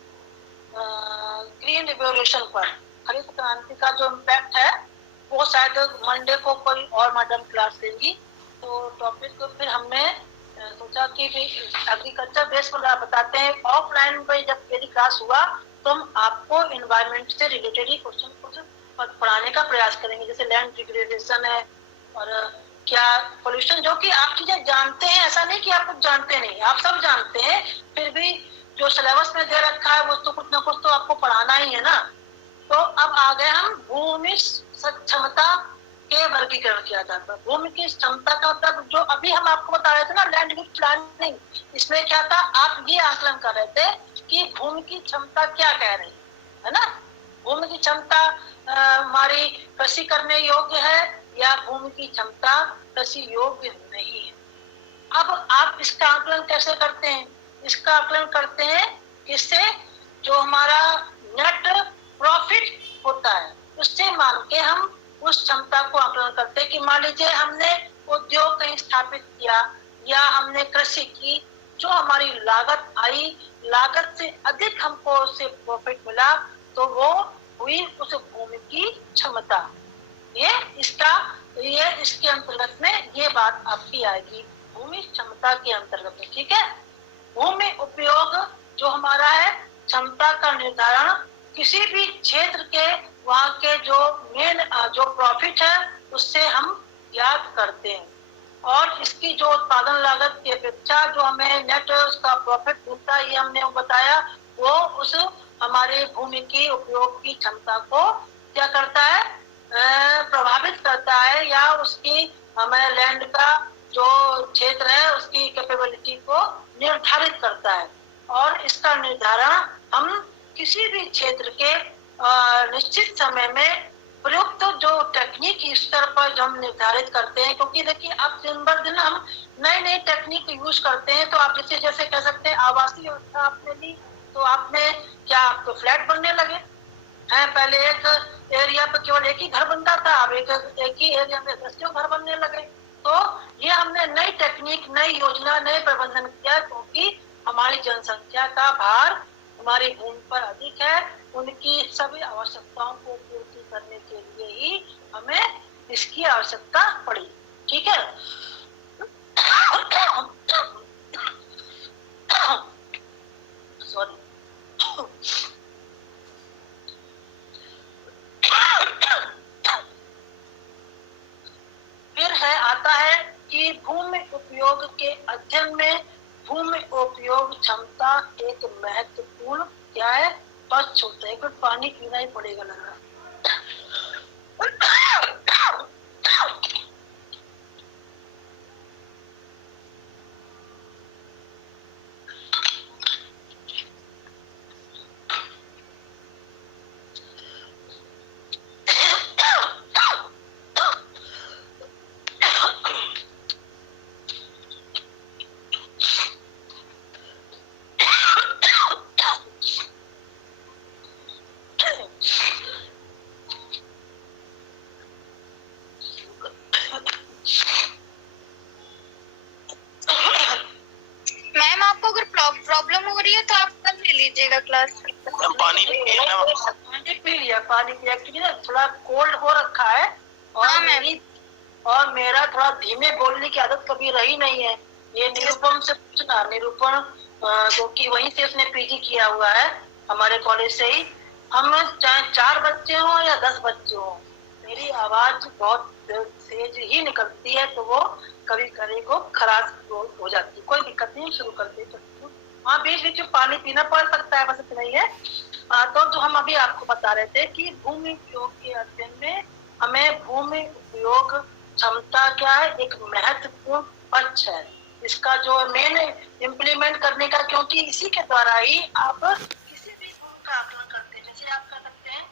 ग्रीन रिवोल्यूशन पर, हरित क्रांति का जो इम्पैक्ट है वो शायद मंडे को कोई और मैडम क्लास लेंगी। तो टॉपिक को फिर हमने सोचा कि एग्रीकल्चर बेस पर बताते हैं। ऑफलाइन में जब मेरी क्लास हुआ तो हम आपको एनवायरनमेंट से रिलेटेड ही क्वेश्चन पढ़ाने का प्रयास करेंगे, जैसे लैंड डिग्रेडेशन है और क्या पोल्यूशन, जो कि आप चीजें जानते हैं। ऐसा नहीं कि आप कुछ जानते नहीं, आप सब जानते हैं, फिर भी जो सिलेबस में दे रखा है वो तो कुछ ना कुछ तो आपको पढ़ाना ही है ना। तो अब आ गए हम भूमि क्षमता के वर्गीकरण किया जाता है। भूमि की क्षमता का मतलब जो अभी हम आपको बता रहे थे ना लैंड यूज प्लानिंग, इसमें क्या था, आप ये आकलन कर रहे थे कि भूमि की क्षमता क्या कह रही है ना। भूमि की क्षमता हमारी कृषि करने योग्य है या भूमि की क्षमता कृषि योग्य नहीं है। अब आप इसका आकलन कैसे करते हैं? इसका आकलन करते हैं किससे, जो हमारा नेट प्रॉफिट होता है उससे मान के हम उस क्षमता को आकलन करते हैं कि मान लीजिए हमने उद्योग कहीं स्थापित किया या हमने कृषि की, जो हमारी लागत आई, लागत से अधिक हमको उससे प्रॉफिट मिला, तो वो हुई उस भूमि की क्षमता। ये इसके अंतर्गत में ये बात आपकी आएगी भूमि क्षमता के अंतर्गत में, ठीक है। भूमि उपयोग जो हमारा है क्षमता का निर्धारण किसी भी क्षेत्र के वहाँ के जो मेन जो प्रॉफिट है उससे हम ज्ञात करते हैं। और इसकी जो उत्पादन लागत की अपेक्षा जो हमें नेट उसका प्रॉफिट मिलता है, ये हमने बताया, वो उस हमारे भूमि की उपयोग की क्षमता को क्या करता है, प्रभावित करता है, या उसकी हमें लैंड का जो क्षेत्र है उसकी कैपेबिलिटी को निर्धारित करता है। और इसका निर्धारण हम किसी भी क्षेत्र के निश्चित समय में प्रयुक्त जो तकनीक स्तर पर जो हम निर्धारित करते हैं, क्योंकि देखिए अब दिन ब दिन हम नई नई तकनीक यूज करते हैं। तो आप जैसे कह सकते हैं आवासीय व्यवस्था आपने ली, तो आपने क्या आपको फ्लैट बनने लगे हैं। पहले एक एरिया पर केवल एक ही घर बनता था, अब एक ही एरिया में 10 घर बनने लगे। तो ये हमने नई तकनीक, नई योजना, नए प्रबंधन किया, क्योंकि हमारी जनसंख्या का भार हमारी भूमि पर अधिक है। उनकी सभी आवश्यकताओं को पूर्ति करने के लिए ही हमें इसकी आवश्यकता पड़ी। ठीक है। सॉरी। फिर है आता है कि भूमि उपयोग के अध्ययन में भूमि उपयोग क्षमता एक महत्वपूर्ण क्या है, पक्ष होता है। कुछ पानी पीना ही पड़ेगा लग रहा। प्रॉब्लम हो रही है तो आप कल ले लीजिएगा क्लास। पानी पी लिया, पानी पिया, क्योंकि ना थोड़ा कोल्ड हो रखा है। और मेरा थोड़ा धीमे बोलने की आदत कभी रही नहीं है। ये निरूपम से पूछना, निरूपण क्योंकि वहीं से उसने पीजी किया हुआ है हमारे कॉलेज से ही। हम चाहे 4 बच्चे हों या 10 बच्चे हों, मेरी आवाज बहुत तेज ही निकलती है, तो वो कभी कभी को खराश हो जाती है। कोई दिक्कत नहीं, शुरू करते तो हाँ, बीच बीच में पानी पीना पड़ सकता है, बस इतना ही है। तो जो हम अभी आपको बता रहे थे कि भूमि उपयोग के अध्ययन में हमें भूमि उपयोग क्षमता क्या है, एक महत्वपूर्ण पक्ष है। इसका जो मेन इम्प्लीमेंट करने का, क्योंकि इसी के द्वारा ही आप किसी भी भूमि का आकलन करते हैं। जैसे आप कर सकते हैं,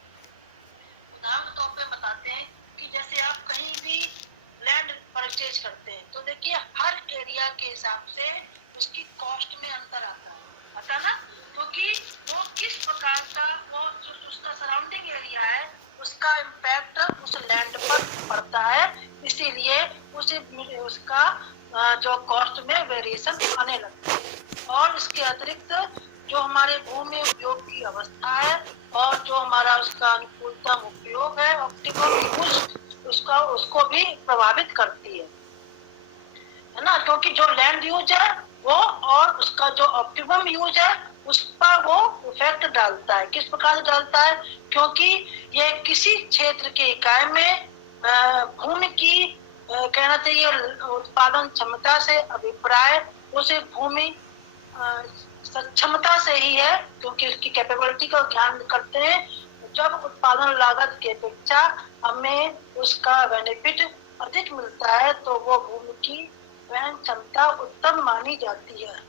उदाहरण के तौर पे बताते हैं कि जैसे आप कहीं भी लैंड परचेज करते हैं, तो देखिए हर एरिया के हिसाब से उसकी कॉस्ट में अंतर आता ना, क्योंकि वो किस प्रकार का वो जो उसका सराउंडिंग एरिया है उसका इम्पैक्ट उस लैंड पर पड़ता है। इसीलिए उसका जो कॉस्ट में वेरिएशन आने लगता है। और इसके अतिरिक्त जो हमारे भूमि उपयोग की अवस्था है और जो हमारा उसका अनुकूलतम उपयोग है, ऑप्टिमम यूज, उसको भी प्रभावित करती है ना, क्योंकि जो लैंड यूज है वो और उसका जो ऑप्टिमम यूज है उस पर वो इफेक्ट डालता है। किस प्रकार से डालता है, क्योंकि ये किसी क्षेत्र के इकाई में भूमि की कहना चाहिए उत्पादन क्षमता से अभिप्राय उसे भूमि सक्षमता से ही है, क्योंकि उसकी कैपेबिलिटी का ध्यान करते हैं। जब उत्पादन लागत की अपेक्षा हमें उसका बेनिफिट अधिक मिलता है तो वो भूमि की वहन क्षमता उत्तम मानी जाती है।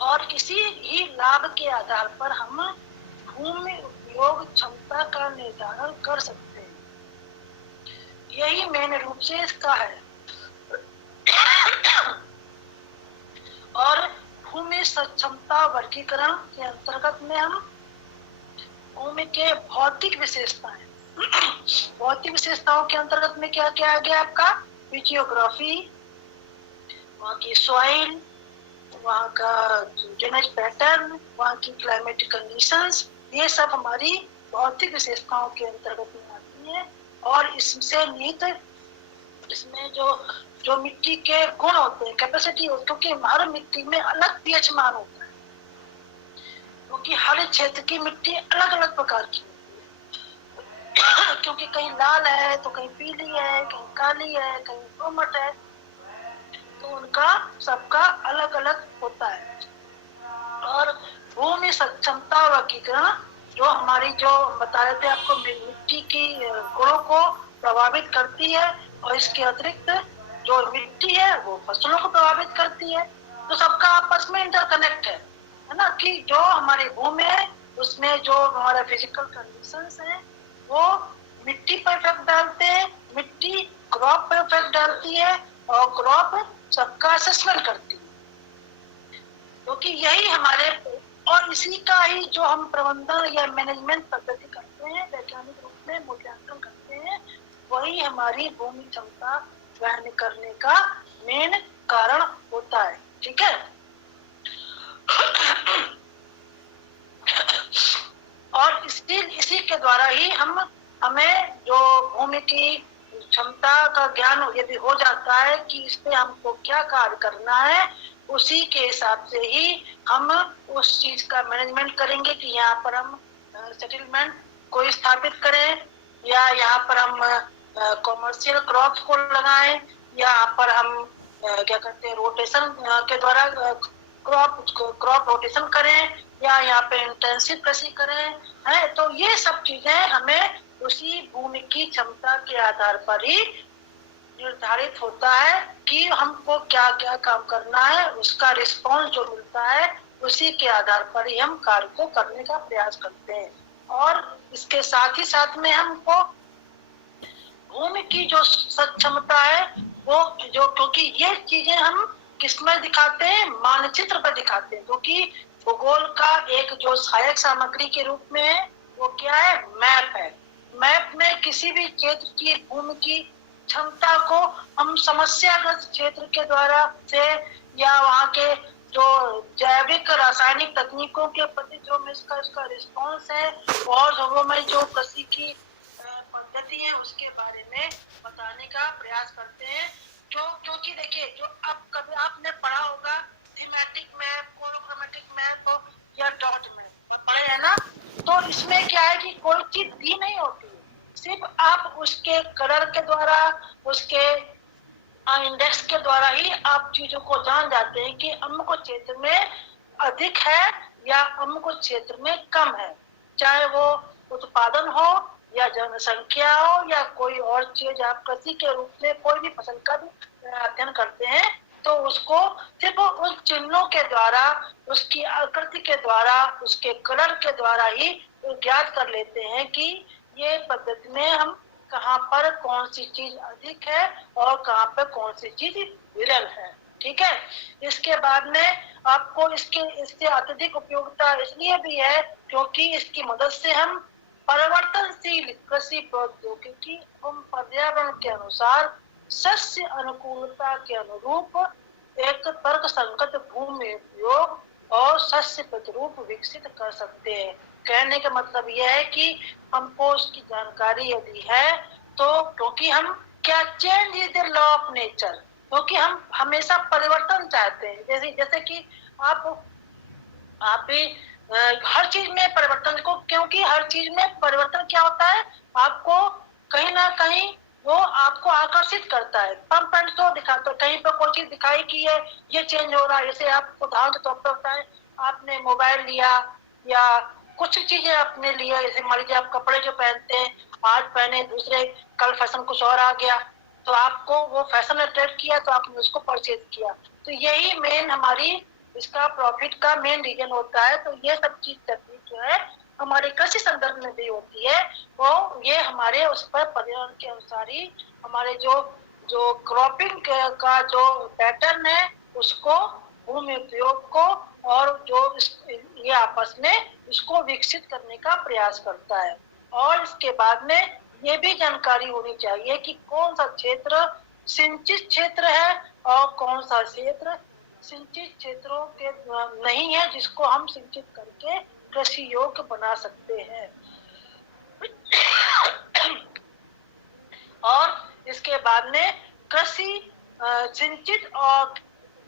और इसी ही लाभ के आधार पर हम भूमि उपयोग क्षमता का निर्धारण कर सकते हैं। यही मेन रूप से इसका है। और भूमि सक्षमता वर्गीकरण के अंतर्गत में हम भूमि के भौतिक विशेषताएं, भौतिक विशेषताओं के अंतर्गत में क्या क्या आ गया आपका, जियोग्राफी, वहाँ की सॉइल, वहाँ का ड्रेनेज पैटर्न, वहाँ की क्लाइमेटिक कंडीशंस, ये सब हमारी भौतिक विशेषताओं के अंतर्गत में आती है। और इससे निहित इसमें जो मिट्टी के गुण होते हैं, कैपेसिटी होती है, क्योंकि हर मिट्टी में अलग पीएच मान होता है, क्योंकि हर क्षेत्र की मिट्टी अलग अलग प्रकार की होती है क्योंकि कहीं लाल है तो कहीं पीली है, कहीं काली है, कहीं दोमट है, तो उनका सबका अलग अलग होता है। और भूमि क्षमता वर्गीकरण जो हमारी जो बता रहे थे आपको मिट्टी की गुणों को प्रभावित करती है, और इसके अतिरिक्त जो मिट्टी है वो फसलों को प्रभावित करती है। तो सबका आपस में इंटरकनेक्ट है ना, कि जो हमारी भूमि है उसमें जो हमारे फिजिकल कंडीशंस हैं वो मिट्टी पर इफेक्ट डालते हैं, मिट्टी क्रॉप पर इफेक्ट डालती है, और क्रॉप सबका असेसमेंट करती है, क्योंकि यही हमारे, और इसी का ही जो हम प्रबंधन या मैनेजमेंट पद्धति करते हैं, वैज्ञानिक रूप में मूल्यांकन करते हैं, वही हमारी भूमि क्षमता वहन करने का मेन कारण होता है। ठीक है। और इसी के द्वारा ही हमें जो भूमि की क्षमता का ज्ञान यदि हो जाता है कि इस पे हमको क्या कार्य करना है, उसी के हिसाब से ही हम उस चीज का मैनेजमेंट करेंगे कि यहाँ पर हम सेटलमेंट को स्थापित करें, या यहाँ पर हम कॉमर्शियल क्रॉप्स को लगाएं, यहाँ पर हम क्या करते हैं रोटेशन के द्वारा क्रॉप रोटेशन करें, या यहाँ पे इंटेंसिव कृषि करें, है। तो ये सब चीजें हमें उसी भूमि की क्षमता के आधार पर ही निर्धारित होता है कि हमको क्या क्या काम करना है, उसका रिस्पॉन्स जो मिलता है उसी के आधार पर ही हम कार्य को करने का प्रयास करते हैं। और इसके साथ ही साथ में हमको भूमि की जो सक्षमता है वो जो, क्योंकि ये चीजें हम किसमें दिखाते हैं, मानचित्र पर दिखाते हैं, क्योंकि भूगोल का एक जो सहायक सामग्री के रूप में है वो क्या है, मैप है। मैप में किसी भी क्षेत्र की भूमि की क्षमता को हम समस्याग्रस्त क्षेत्र के द्वारा से, या वहाँ के जो जैविक रासायनिक तकनीकों के प्रति जो इसका रिस्पॉन्स है, और जो में जो कृषि की पद्धति है उसके बारे में बताने का प्रयास करते हैं। क्योंकि देखिए, जो अब कभी आपने पढ़ा होगा थीमेटिक मैप, मोनोक्रोमेटिक मैप हो या डॉट मैप पढ़े है ना, तो इसमें क्या है कि कोई चीज दी नहीं होती है, सिर्फ आप उसके कलर के द्वारा, उसके इंडेक्स के द्वारा ही आप चीजों को जान जाते हैं कि अमुक क्षेत्र में अधिक है या अमुक क्षेत्र में कम है, चाहे वो उत्पादन हो या जनसंख्या हो या कोई और चीज। आप कृषि के रूप में कोई भी फसल का भी अध्ययन करते हैं तो उसको सिर्फ उस चिन्हों के द्वारा, उसकी आकृति के द्वारा, उसके कलर के द्वारा ही ज्ञात कर लेते हैं कि ये पद्धति में हम कहाँ पर कौन सी चीज अधिक है और कहाँ पर कौन सी चीज विरल है। ठीक है। इसके बाद में आपको इससे अत्यधिक उपयोगिता इसलिए भी है क्योंकि इसकी मदद से हम परिवर्तनशील कृषि प्रौद्योगिकी एवं पर्यावरण के अनुसार सस्य अनुकूलता के अनुरूप एक तर्क संगत भूमि उपयोग और सस्य प्रतिरूप विकसित कर सकते हैं। कहने का मतलब यह है कि हमको उसकी जानकारी यदि है तो, क्योंकि हम क्या, change is the law of nature, क्योंकि हम हमेशा परिवर्तन चाहते हैं। जैसे कि आप भी हर चीज में परिवर्तन को, क्योंकि हर चीज में परिवर्तन क्या होता है, आपको कहीं ना कहीं वो आपको आकर्षित करता है, पंप एंड शो दिखाता है। कहीं पर कोई चीज दिखाई कि ये चेंज हो रहा है, जैसे आपको उदाहरण के तौर पर बताएं, आपने मोबाइल लिया या कुछ चीजें आपने लिया, जैसे मान लीजिए आप कपड़े जो पहनते हैं, आज पहने, दूसरे कल फैशन कुछ और आ गया, तो आपको वो फैशन अट्रैक्ट किया तो आपने उसको परचेज किया। तो यही मेन हमारी इसका प्रॉफिट का मेन रीजन होता है। तो ये सब चीज तकनीक जो है हमारे कृषि संदर्भ में भी होती है, वो ये हमारे उस पर पर्यावरण के अनुसार ही हमारे जो क्रॉपिंग का जो पैटर्न है उसको, भूमि उपयोग को, और जो ये आपस में इसको विकसित करने का प्रयास करता है। और इसके बाद में ये भी जानकारी होनी चाहिए कि कौन सा क्षेत्र सिंचित क्षेत्र है और कौन सा क्षेत्र सिंचित क्षेत्रों के नहीं है, जिसको हम सिंचित करके कृषि योग्य बना सकते हैं। सरकार ने कृषि सिंचित और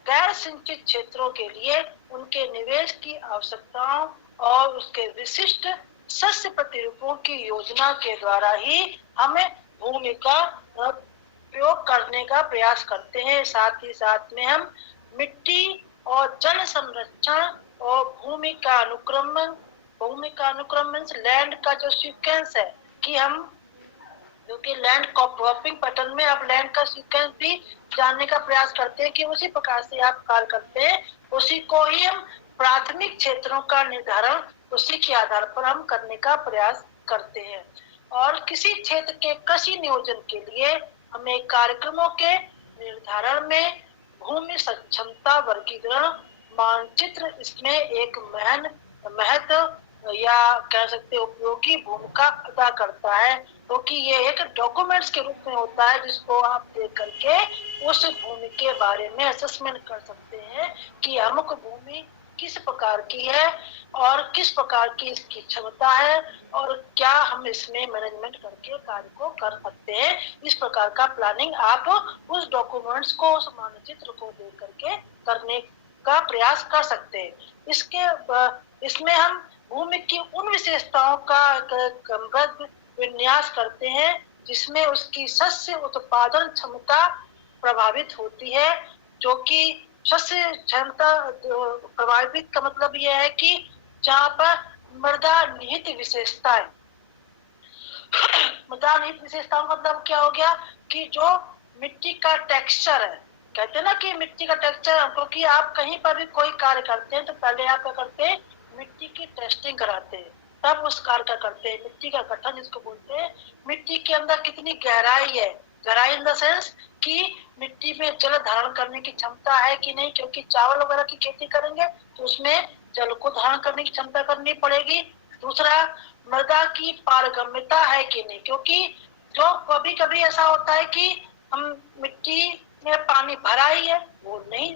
गैर सिंचित क्षेत्रों के लिए उनके निवेश की आवश्यकताओं और उसके विशिष्ट शस्य प्रतिरूपों की योजना के द्वारा ही हमें भूमि का प्रयोग करने का प्रयास करते हैं। साथ ही साथ में हम मिट्टी और जल संरक्षण और भूमि का अनुक्रमण लैंड का जो सीक्वेंस है कि हम जो कि लैंड क्रॉपिंग पैटर्न में आप लैंड का सीक्वेंस भी जानने का प्रयास करते हैं कि उसी प्रकार से आप कार्य करते हैं, उसी को ही हम प्राथमिक क्षेत्रों का निर्धारण उसी के आधार पर हम करने का प्रयास करते हैं। और किसी क्षेत्र के कृषि नियोजन के लिए हमें कार्यक्रमों के निर्धारण में भूमि सक्षमता वर्गीकरण मानचित्र इसमें एक महत्व या कह सकते उपयोगी भूमिका अदा करता है, क्योंकि ये एक डॉक्यूमेंट्स के रूप में होता है जिसको आप देख करके उस भूमि के बारे में असेसमेंट कर सकते हैं कि अमुक भूमि किस प्रकार की है और किस प्रकार की इसकी क्षमता है और क्या हम इसमें मैनेजमेंट करके कार्य को कर सकते हैं। इस प्रकार का प्लानिंग आप उस डॉक्यूमेंट्स को, उस मानचित्र को देख करके करने का प्रयास कर सकते हैं। इसमें हम भूमि की उन विशेषताओं का क्रमबद्ध विन्यास करते हैं जिसमें उसकी शस्य उत्पादन क्षमता प्रभावित होती है, जो कि शस्य क्षमता प्रभावित का मतलब यह है कि जहाँ पर मृदा निहित विशेषताएं मृदा निहित विशेषताओं का मतलब क्या हो गया कि जो मिट्टी का टेक्सचर है, कहते हैं ना कि मिट्टी का टेक्सचर, क्योंकि आप कहीं पर भी कोई कार्य करते हैं तो पहले आप क्या करते हैं, मिट्टी की टेस्टिंग कराते हैं, तब उस कार्य का करते हैं। मिट्टी का गठन जिसको बोलते हैं, मिट्टी के अंदर कितनी गहराई है, गहराई इन द सेंस कि मिट्टी में जल धारण करने की क्षमता है कि नहीं, क्योंकि चावल वगैरह की खेती करेंगे तो उसमें जल को धारण करने की क्षमता करनी पड़ेगी। दूसरा, मृदा की पारगम्यता है कि नहीं, क्योंकि जो कभी कभी ऐसा होता है कि हम मिट्टी में पानी भरा ही है, वो नहीं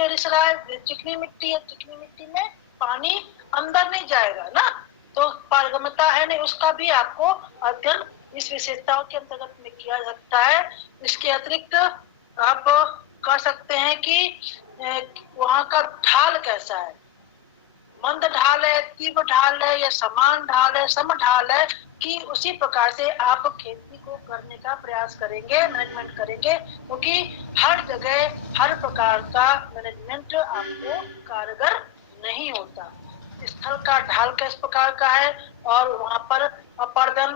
रिस रहा है, चिकनी मिट्टी है, चिकनी मिट्टी में पानी अंदर नहीं जाएगा ना, तो पारगम्यता है नहीं, उसका भी आपको अध्ययन इस विशेषताओं के अंतर्गत में किया जाता है। इसके अतिरिक्त आप कर सकते हैं कि वहाँ का ढाल कैसा है, मंद ढाल है, तीव्र ढाल है या समान ढाल है, सम ढाल है, कि उसी प्रकार से आप खेती को करने का प्रयास करेंगे, मैनेजमेंट करेंगे, क्योंकि हर जगह हर प्रकार का मैनेजमेंट आपको कारगर नहीं होता। स्थल का ढाल किस प्रकार का है और वहाँ पर अपर्दन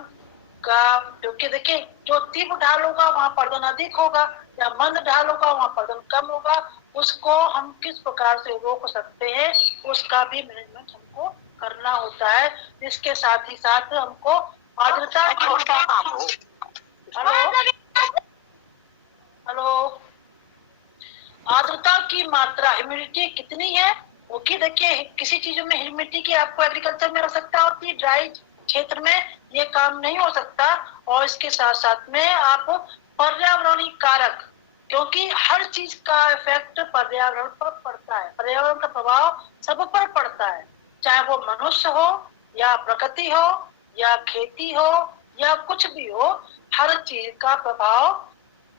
का, क्योंकि देखिए जो तीव्र ढाल होगा वहाँ पर्दन अधिक होगा या मंद ढाल होगा वहाँ पर्दन कम होगा, उसको हम किस प्रकार से रोक सकते हैं उसका भी मैनेजमेंट हमको करना होता है। इसके साथ ही साथ हमको आर्द्रता आर्द्रता की मात्रा, ह्यूमिडिटी कितनी है, क्योंकि देखिए किसी चीज में ह्यूमिडिटी की आपको एग्रीकल्चर में आवश्यकता होती है, ड्राई क्षेत्र में ये काम नहीं हो सकता। और इसके साथ साथ में आप पर्यावरणीय कारक, क्योंकि हर चीज का इफेक्ट पर्यावरण पर पड़ता है, पर्यावरण का प्रभाव सब पर पड़ता है, चाहे वो मनुष्य हो या प्रकृति हो या खेती हो या कुछ भी हो, हर चीज का प्रभाव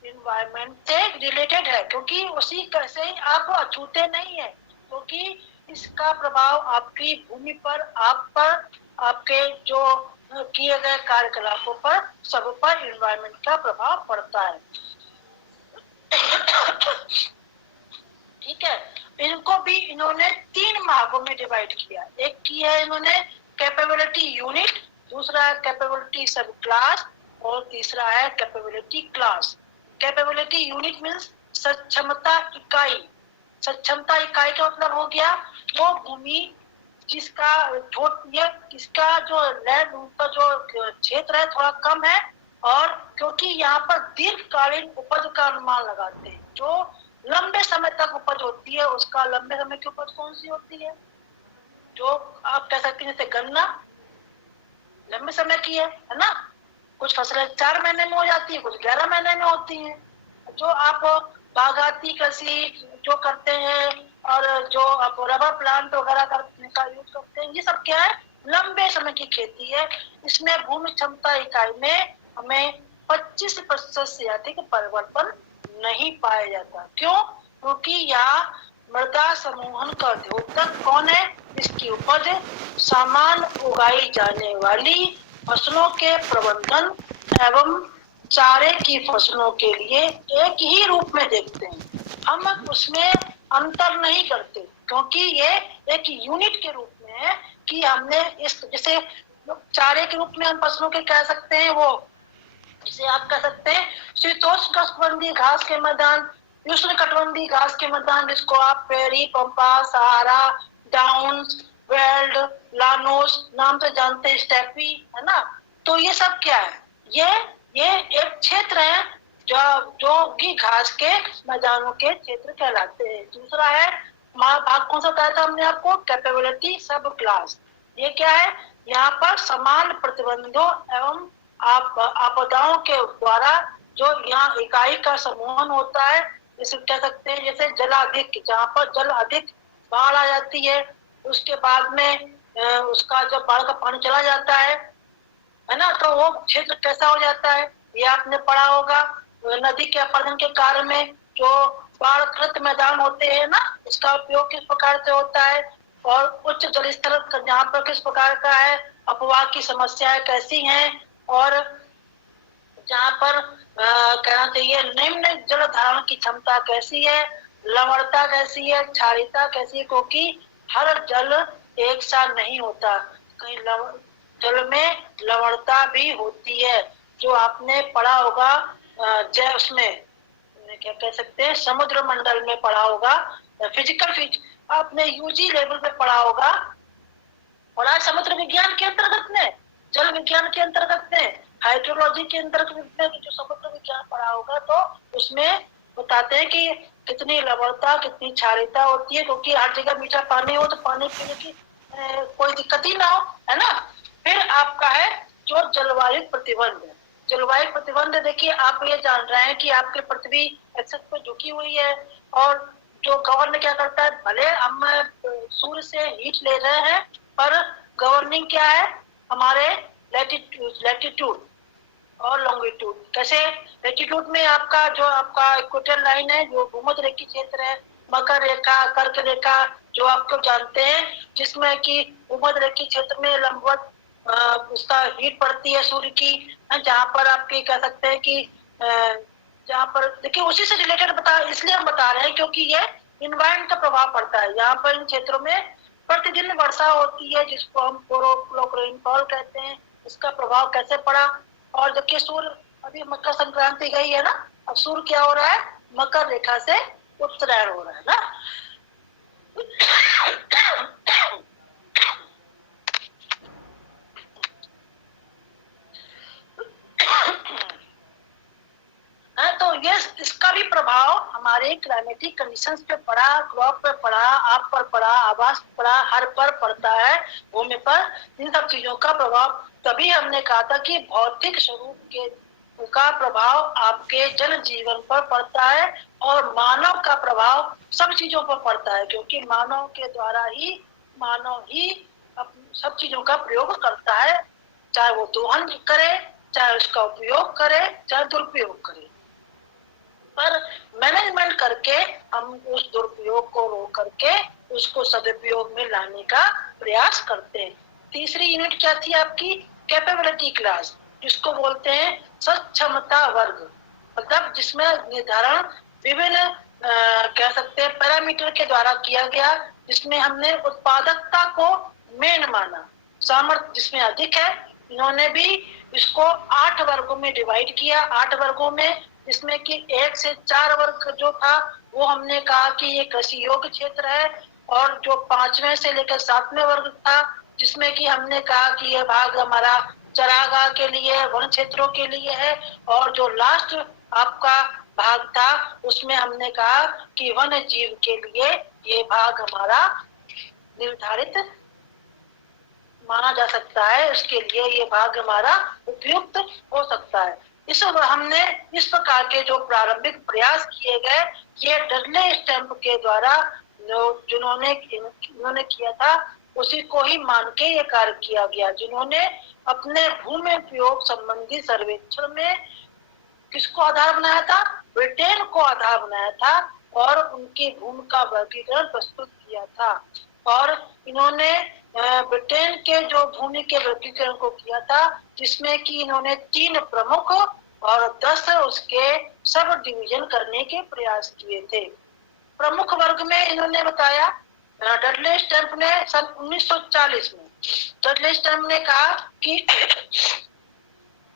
इन्वायरमेंट से रिलेटेड है, क्योंकि उसी कैसे ही आप अछूते नहीं है, क्योंकि इसका प्रभाव आपकी भूमि पर, आप पर, आपके जो किए गए कार्यकलापों पर, सब पर इन्वायरमेंट का प्रभाव पड़ता है। ठीक है, इनको भी इन्होंने 3 भागों में डिवाइड किया। एक की है इन्होंने कैपेबिलिटी यूनिट, दूसरा है कैपेबिलिटी सब क्लास और तीसरा है capability class. Capability unit means सक्षमता इकाई। सक्षमता इकाई का मतलब हो गया वो भूमि जिसका इसका जो लैंड का जो क्षेत्र है थोड़ा कम है, और क्योंकि यहाँ पर दीर्घकालीन उपज का अनुमान लगाते हैं, जो लंबे समय तक उपज होती है, उसका लंबे समय की उपज कौन सी होती है, जो आप कह सकते हैं जैसे गन्ना लंबे समय की है ना, कुछ फसलें 4 महीने में हो जाती है, कुछ 11 महीने में होती हैं। जो आप बागायती कृषि जो करते हैं और जो आप रबर प्लांट वगैरह करने का यूज करते हैं, ये सब क्या है, लंबे समय की खेती है। इसमें भूमि क्षमता इकाई में हमें 25% से अधिक परिवर्तन नहीं पाया जाता। क्यों? क्योंकि यहाँ मृदा समूहन का द्योतक कौन है? इसकी उपज समान उगाई जाने वाली फसलों के प्रबंधन एवं चारे की फसलों के लिए एक ही रूप में देखते हैं। हम उसमें अंतर नहीं करते, क्योंकि ये एक यूनिट के रूप में है कि हमने इस जैसे चारे के रूप में हम फसलों के कह सकते हैं, वो जिसे आप कह सकते हैं शीतोष्ण कटिबंधीय घास के मैदान, उष्ण कटिबंधीय घास के मैदान, जिसको आप प्रेरी, पंपा, सहारा, डाउन्स, वेल्ड, लानोस नाम से जानते हैं, स्टेपी, है ना। तो ये सब क्या है? ये एक क्षेत्र है जो कि घास के मैदानों के क्षेत्र कहलाते हैं। दूसरा है भाग कौन सा बताया था हमने आपको? कैपेबिलिटी सब क्लास। ये क्या है? यहाँ पर समान प्रतिबंधों एवं आपदाओं के द्वारा जो यहाँ इकाई का समूहन होता है, जिसे कह सकते हैं जैसे जलाधिक, जहाँ पर जल अधिक बाढ़ आ जाती है, उसके बाद में उसका जब बाढ़ का पानी चला जाता है ना, तो वो क्षेत्र कैसा हो जाता है? ये आपने पढ़ा होगा। नदी के अपरदन के कार्य में जो बाढ़ग्रस्त मैदान होते हैं ना, इसका उपयोग किस प्रकार से होता है, और उच्च जल स्तर जहाँ पर किस प्रकार का है, अपवाह की समस्याएं कैसी हैं, और जहाँ पर कहना चाहिए निम्न जल धारण की क्षमता कैसी है, लवणता कैसी है, क्षारीयता कैसी है, क्योंकि हर जल एक सा नहीं होता, कहीं जल में लवणता भी होती है, जो आपने पढ़ा होगा उसमें क्या कह सकते हैं, समुद्र मंडल में पढ़ा होगा, फिजिकल आपने यूजी लेवल पे पढ़ा होगा, पढ़ा समुद्र विज्ञान के अंतर्गत में, जल विज्ञान के अंतर्गत में, हाइड्रोलॉजी के अंतर्गत में जो समुद्र विज्ञान पढ़ा होगा, तो उसमें बताते हैं कि कितनी लवणता, कितनी क्षारीयता होती है, क्योंकि हर जगह मीठा पानी हो तो पानी पीने की कोई दिक्कत ही ना हो, है ना। फिर आपका है जो जलवायु प्रतिबंध। जलवायु प्रतिबंध देखिए, आप ये जान रहे हैं कि आपकी पृथ्वी एक्सिस पे झुकी हुई है, और जो गवर्न क्या करता है, भले हम सूर्य से हीट ले रहे हैं, पर गवर्निंग क्या है हमारे लैटिट्यूड और लॉन्गिट्यूड। कैसे? लैटिट्यूड में आपका जो आपका इक्वेटर लाइन है, जो भूमध्य रेखीय क्षेत्र है, मकर रेखा, कर्क रेखा, जो आपको जानते हैं, जिसमें कि भूमध्य रेखीय क्षेत्र में लंबवत उसका हीट पड़ती है सूर्य की, जहाँ पर आपके कह सकते हैं कि जहाँ पर देखिए उसी से रिलेटेड इसलिए हम बता रहे हैं क्योंकि ये इन्वायरमेंट का प्रभाव पड़ता है। यहाँ पर इन क्षेत्रों में प्रतिदिन वर्षा होती है, जिसको हम रेनफॉल कहते हैं, इसका प्रभाव कैसे पड़ा। और देखिए सूर्य अभी मकर संक्रांति गई है ना, अब सूर्य क्या हो रहा है, मकर रेखा से उत्तरायण हो रहा है ना। तो ये इसका भी प्रभाव हमारे क्लाइमेटिक कंडीशंस पे पड़ा, क्रॉप पे पड़ा, आप पर पड़ा, आवास पर पड़ा, हर पर पड़ता है, भूमि पर। इन सब चीजों का प्रभाव, तभी हमने कहा था कि भौतिक स्वरूप के का प्रभाव आपके जन जीवन पर पड़ता है, और मानव का प्रभाव सब चीजों पर पड़ता है, क्योंकि मानव के द्वारा ही मानव ही सब चीजों का प्रयोग करता है, चाहे वो दोहन करे, चाहे उसका उपयोग करे, चाहे दुरुपयोग करे। पर मैनेजमेंट करके हम उस दुरुपयोग को रोक करके उसको सदुपयोग में लाने का प्रयास करते हैं। तीसरी यूनिट क्या थी आपकी? कैपेबिलिटी क्लास, जिसको बोलते हैं सक्षमता वर्ग, मतलब जिसमें निर्धारण विभिन्न कह सकते हैं पैरामीटर के द्वारा किया गया, जिसमें हमने उत्पादकता को मेन माना, सामर्थ्य जिसमें अधिक है। इन्होंने भी इसको 8 वर्गों में डिवाइड किया, 8 वर्गों में, जिसमें कि 1 से 4 वर्ग जो था वो हमने कहा कि ये कृषि योग्य क्षेत्र है, और जो 5वें से लेकर 7वें वर्ग था, जिसमें कि हमने कहा कि ये भाग हमारा चरागाह के लिए, वन क्षेत्रों के लिए है, और जो लास्ट आपका भाग था उसमें हमने कहा कि वन जीव के लिए ये भाग हमारा निर्धारित माना जा सकता है, उसके लिए ये भाग हमारा उपयुक्त हो सकता है। हमने इस प्रकार के जो प्रारंभिक प्रयास किए गए, ये डडले स्टैम्प के द्वारा जिन्होंने किया था, उसी को ही मान के ये कार्य किया गया, जिन्होंने अपने भूमि उपयोग संबंधी सर्वेक्षण में किसको आधार बनाया था? ब्रिटेन को आधार बनाया था और उनकी भूमि का वर्गीकरण प्रस्तुत किया था। और इन्होंने ब्रिटेन के जो भूमि के वर्गीकरण को किया था, जिसमें कि इन्होंने 3 प्रमुख और 10 उसके सब डिवीजन करने के प्रयास किए थे। प्रमुख वर्ग में इन्होंने बताया, डडले स्टैम्प ने सन 1940 में डडले स्टैम्प ने कहा कि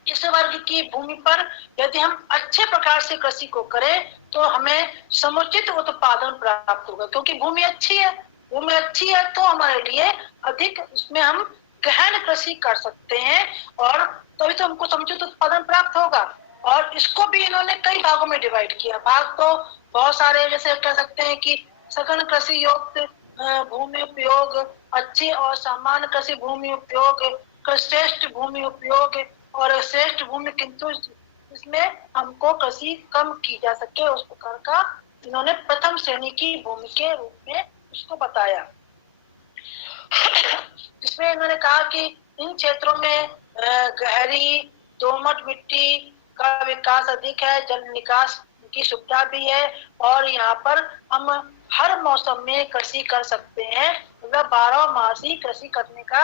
इस वर्ग की भूमि पर यदि हम अच्छे प्रकार से कृषि को करें तो हमें समुचित उत्पादन प्राप्त होगा, क्योंकि भूमि अच्छी है तो हमारे लिए अधिक उसमें हम गहन कृषि कर सकते हैं और तभी तो हमको समुचित उत्पादन प्राप्त होगा। और इसको भी इन्होंने कई भागों में डिवाइड किया। भाग तो बहुत सारे, जैसे कह सकते हैं कि सघन कृषि युक्त भूमि उपयोग, अच्छी और सामान्य कृषि भूमि उपयोग, श्रेष्ठ भूमि उपयोग और श्रेष्ठ भूमि किंतु इसमें हमको कृषि कम की जा सके, उस प्रकार का इन्होंने प्रथम श्रेणी की भूमि के रूप में उसको बताया। इसमें इन्होंने कहा कि इन क्षेत्रों में गहरी दोमट मिट्टी का विकास अधिक है, जल निकास की सुविधा भी है और यहाँ पर हम हर मौसम में कृषि कर सकते हैं, मतलब 12 मास ही कृषि करने का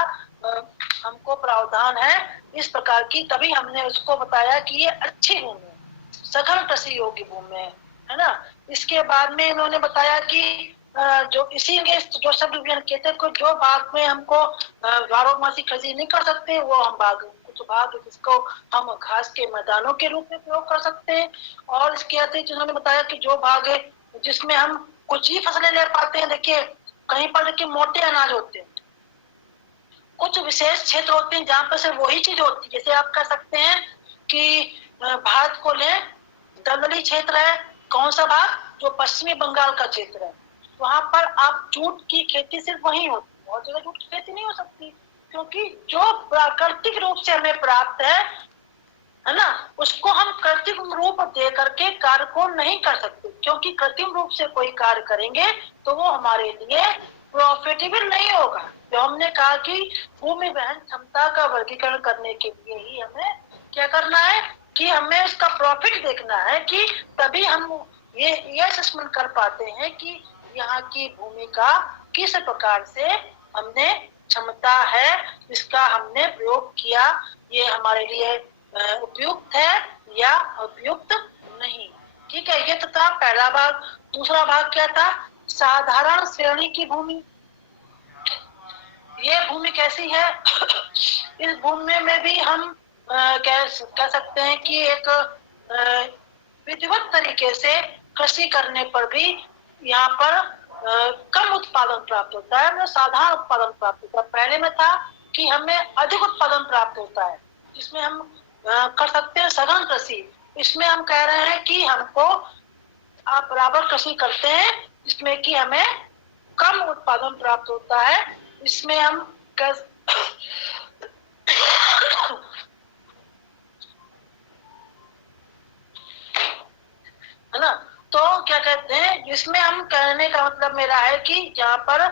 हमको प्रावधान है इस प्रकार की। तभी हमने उसको बताया कि ये अच्छी भूमि है, सघन कृषि योग्य भूमि है ना। इसके बाद में इन्होंने बताया कि जो इसीलिए जो सब डिवीजन कहते हैं, जो भाग में हमको 12 मासी कृषि नहीं कर सकते वो हम कुछ भाग जिसको हम घास के मैदानों के रूप में प्रयोग कर सकते हैं। और इसके अतिरिक्त इन्होंने बताया कि जो भाग है जिसमें हम कुछ ही फसलें ले पाते हैं, देखिए कहीं पर देखिए मोटे अनाज होते हैं, कुछ विशेष क्षेत्र होते हैं जहाँ पर से वही चीज होती है। जैसे आप कह सकते हैं कि भारत को ले, दलदली क्षेत्र है, कौन सा भाग? जो पश्चिमी बंगाल का क्षेत्र है, वहां पर आप जूट की खेती सिर्फ वही होती है, बहुत जगह जूट की खेती नहीं हो सकती, क्योंकि जो प्राकृतिक रूप से हमें प्राप्त है ना, उसको हम कृत्रिम रूप दे करके कार्य को नहीं कर सकते, क्योंकि कृत्रिम रूप से कोई कार्य करेंगे तो वो हमारे लिए प्रॉफिटेबल नहीं होगा। तो हमने कहा कि भूमि वहन क्षमता का वर्गीकरण करने के लिए ही हमें क्या करना है कि हमें उसका प्रॉफिट देखना है, कि तभी हम ये असेसमेंट कर पाते हैं कि यहाँ की भूमि का किस प्रकार से हमने क्षमता है, इसका हमने प्रयोग किया, ये हमारे लिए उपयुक्त है या उपयुक्त नहीं। ठीक है, ये तो था पहला भाग। दूसरा भाग क्या था? साधारण श्रेणी की भूमि। ये भूमि कैसी है? इस भूमि में भी हम कह सकते हैं कि एक विधिवत तरीके से कृषि करने पर भी यहाँ पर कम उत्पादन प्राप्त होता है, मतलब साधारण उत्पादन प्राप्त होता है। पहले में था कि हमें अधिक उत्पादन प्राप्त होता है, जिसमें हम कर सकते हैं सघन कृषि। इसमें हम कह रहे हैं कि हमको आप बराबर कृषि करते हैं, इसमें कि हमें कम उत्पादन प्राप्त होता है। इसमें हम है ना, तो क्या कहते हैं, इसमें हम कहने का मतलब मेरा है कि जहाँ पर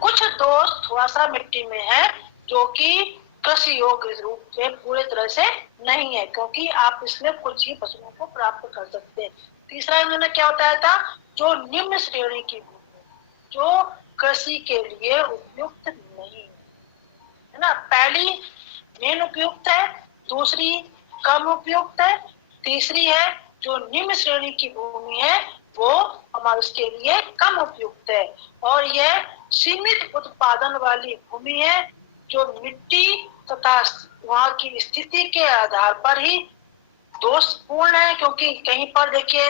कुछ दोष थोड़ा सा मिट्टी में है जो कि कृषि योग्य रूप से पूरे तरह से नहीं है, क्योंकि आप इसमें कुछ ही फसलों को प्राप्त कर सकते हैं। तीसरा इन्होंने क्या बताया था? जो निम्न श्रेणी की भूमि जो कृषि के लिए उपयुक्त नहीं है ना। पहली मेन उपयुक्त है, दूसरी कम उपयुक्त है, तीसरी है जो निम्न श्रेणी की भूमि है वो हमारे उसके लिए कम उपयुक्त है। और यह सीमित उत्पादन वाली भूमि है जो मिट्टी तथा वहाँ की स्थिति के आधार पर ही दोषपूर्ण है, क्योंकि कहीं पर देखिए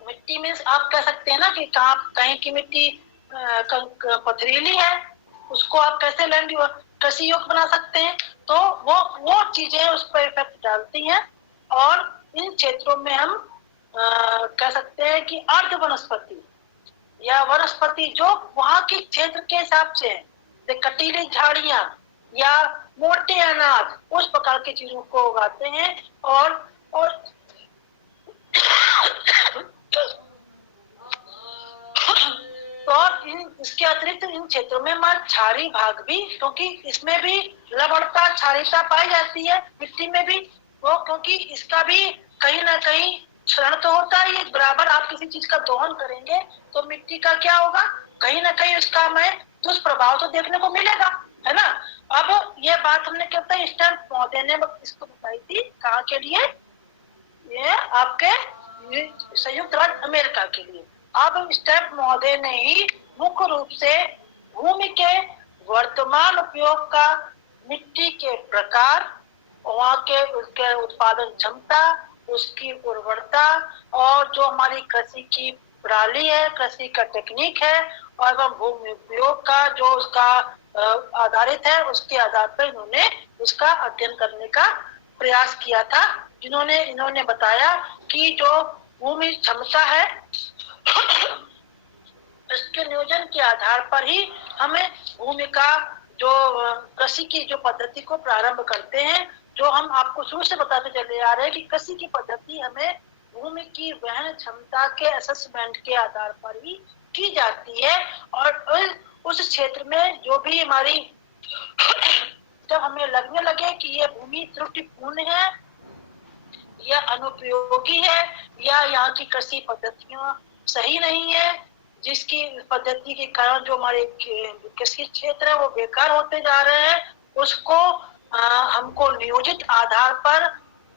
मिट्टी में आप कह सकते हैं ना कि कहीं की मिट्टी पथरीली है, उसको आप कैसे लैंड कृषि योग्य बना सकते हैं, तो वो चीजें उस पर इफेक्ट डालती हैं। और इन क्षेत्रों में हम कह सकते हैं कि अर्ध वनस्पति या वनस्पति जो वहाँ के क्षेत्र के हिसाब से है, कटीली झाड़ियां या मोटे अनाज, उस प्रकार की चीजों को उगाते हैं। और इसके अतिरिक्त इन क्षेत्रों में क्षारीय भाग भी, क्योंकि इसमें भी लवणता क्षारीयता पाई जाती है मिट्टी में भी, वो क्योंकि इसका भी कहीं ना कहीं क्षरण तो होता है, ये बराबर आप किसी चीज का दोहन करेंगे तो मिट्टी का क्या होगा, कहीं ना कहीं उसका हमें दुष्प्रभाव तो देखने को मिलेगा, है ना। अब ये बात हमने क्या बताई, स्टैम्प महोदय ने इसको बताई थी, कहाँ के लिए, ये आपके संयुक्त राज्य अमेरिका के लिए। अब स्टैम्प महोदय ने ही मुख्य रूप से भूमि के वर्तमान उपयोग का, मिट्टी के प्रकार, वहाँ के उसके उत्पादन क्षमता, उसकी उर्वरता, और जो हमारी कृषि की प्रणाली है, कृषि का टेक्निक है, और एवं भूमि उपयोग का जो उसका आधारित है, उसके आधार पर इन्होंने उसका अध्ययन करने का प्रयास किया था। इन्होंने बताया कि जो भूमि क्षमता है इसके नियोजन के आधार पर ही हमें भूमि का जो कृषि की जो पद्धति को प्रारंभ करते हैं, जो हम आपको शुरू से बताते चले आ रहे हैं कि कृषि की पद्धति हमें भूमि की वहन क्षमता के असेसमेंट के आधार पर ही की जाती है, और उस क्षेत्र में जो भी हमारी जब हमें लगने लगे कि ये भूमि त्रुटिपूर्ण है या अनुपयोगी है, या यहाँ की कृषि पद्धतियां सही नहीं है, जिसकी पद्धति के कारण जो हमारे कृषि क्षेत्र है वो बेकार होते जा रहे हैं, उसको हमको नियोजित आधार पर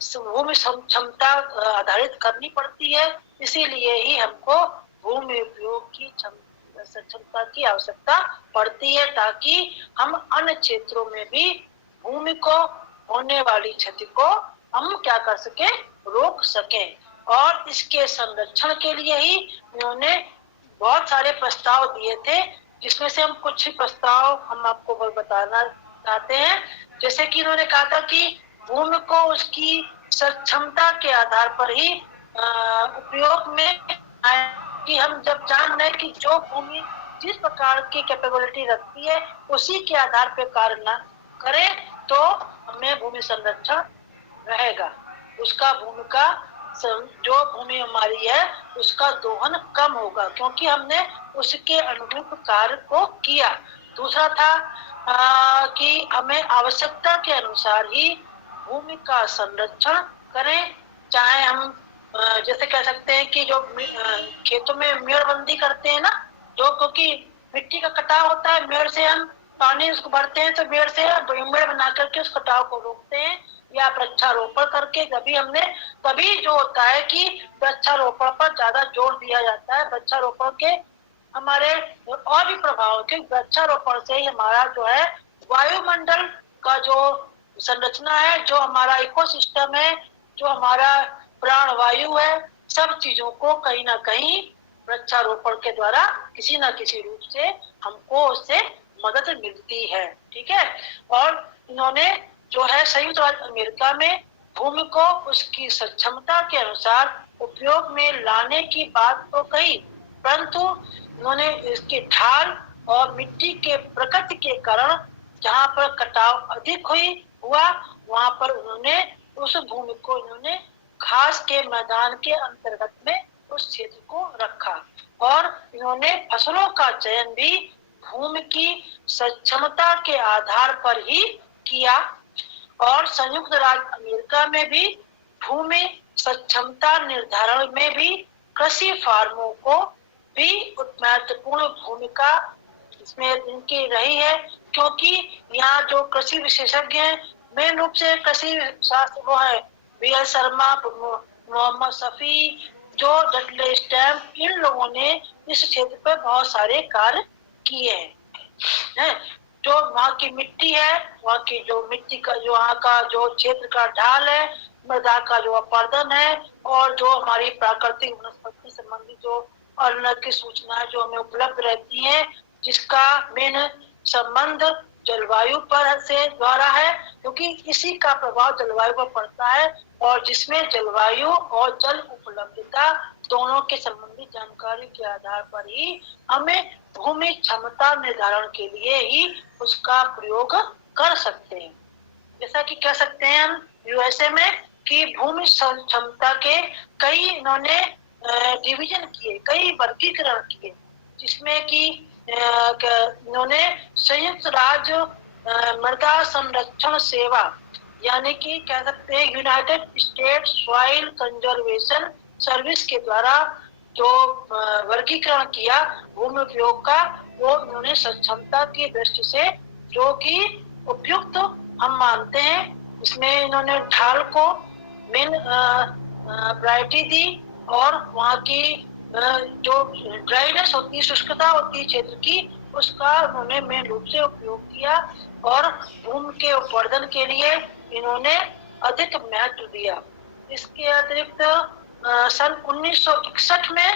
भूमि क्षमता आधारित करनी पड़ती है। इसीलिए ही हमको भूमि उपयोग की क्षमता की आवश्यकता पड़ती है, ताकि हम अन्य क्षेत्रों में भी भूमि को होने वाली क्षति को हम क्या कर सके, रोक सकें। और इसके संरक्षण के लिए ही उन्होंने बहुत सारे प्रस्ताव दिए थे, जिसमें से हम कुछ प्रस्ताव हम आपको बताना चाहते हैं। जैसे कि इन्होंने कहा था कि भूमि को उसकी क्षमता के आधार पर ही उपयोग में आए, कि हम जब जान लें कि जो भूमि जिस प्रकार की कैपेबिलिटी रखती है उसी के आधार पर कार्य न करें तो हमें भूमि संरक्षण रहेगा, उसका भूमि का जो भूमि हमारी है उसका दोहन कम होगा, क्योंकि हमने उसके अनुरूप कार्य को किया। दूसरा था कि हमें आवश्यकता के अनुसार ही भूमि का संरक्षण करें, चाहे हम जैसे कह सकते हैं कि जो खेतों में मेड़बंदी करते हैं ना, जो क्योंकि मिट्टी का कटाव होता है, मेड़ से हम पानी उसको भरते हैं तो मेड़ से मेड़ बना करके उस कटाव को रोकते हैं, या वृक्षारोपण करके तभी जो होता है कि वृक्षारोपण पर ज्यादा जोर दिया जाता है। वृक्षारोपण के हमारे और भी प्रभाव के वृक्षारोपण से ही हमारा जो है वायुमंडल का जो संरचना है, जो हमारा इकोसिस्टम है, जो हमारा प्राण वायु है, सब चीजों को कहीं ना कहीं वृक्षारोपण के द्वारा किसी न किसी रूप से हमको उससे मदद मिलती है। ठीक है। और इन्होंने जो है संयुक्त राज्य अमेरिका में भूमि को उसकी सक्षमता के अनुसार उपयोग में लाने की बात तो कही, परंतु उन्होंने इसके ढाल और मिट्टी के प्रकृति के कारण जहाँ पर कटाव अधिक हुआ वहां पर उन्होंने उस भूमि को इन्होंने घास के मैदान के अंतर्गत में उस क्षेत्र को रखा, और इन्होंने फसलों का चयन भी भूमि की सक्षमता के आधार पर ही किया। और संयुक्त राज्य अमेरिका में भी भूमि सक्षमता निर्धारण में भी कृषि फार्मों को भी महत्वपूर्ण भूमिका इसमें इनकी रही है, क्योंकि यहाँ जो कृषि विशेषज्ञ हैं, मेन रूप से कृषि शास्त्र वो है BL शर्मा, मोहम्मद शफी, जो डडले स्टैम्प, इन लोगों ने इस क्षेत्र पर बहुत सारे कार्य किए हैं। जो वहाँ की मिट्टी है, वहाँ की जो मिट्टी का जो वहाँ का जो क्षेत्र का ढाल है, मृदा का जो अपर्दन है, और जो हमारी प्राकृतिक वनस्पति संबंधी जो अन्न की सूचनाएं जो हमें उपलब्ध रहती हैं, जिसका मेन संबंध जलवायु पर से द्वारा है, क्योंकि इसी का प्रभाव जलवायु पर पड़ता है, और जिसमें जलवायु और जल उपलब्धता दोनों के संबंधी जानकारी के आधार पर ही हमें भूमि क्षमता निर्धारण के लिए ही उसका प्रयोग कर सकते हैं। जैसा कि कह सकते हैं हम USA में कि भूमि क्षमता के कई इन्होंने डिवीजन किए, कई वर्गीकरण किए, जिसमें कि इन्होंने संयुक्त राज्य मृदा संरक्षण सेवा यानी कि कह सकते हैं United state soil conservation service के द्वारा जो वर्गीकरण किया भूमि उपयोग का, वो उन्होंने सक्षमता की दृष्टि से जो कि उपयुक्त हम मानते हैं। इसमें इन्होंने ढाल को मेन प्रायोरिटी दी और वहाँ की जो ड्राइनेस होती है, शुष्कता होती है क्षेत्र की, उसका उन्होंने मेन रूप से उपयोग किया और भूमि के उपवर्धन के लिए इन्होंने अधिक महत्व दिया। इसके अतिरिक्त सन 1961 में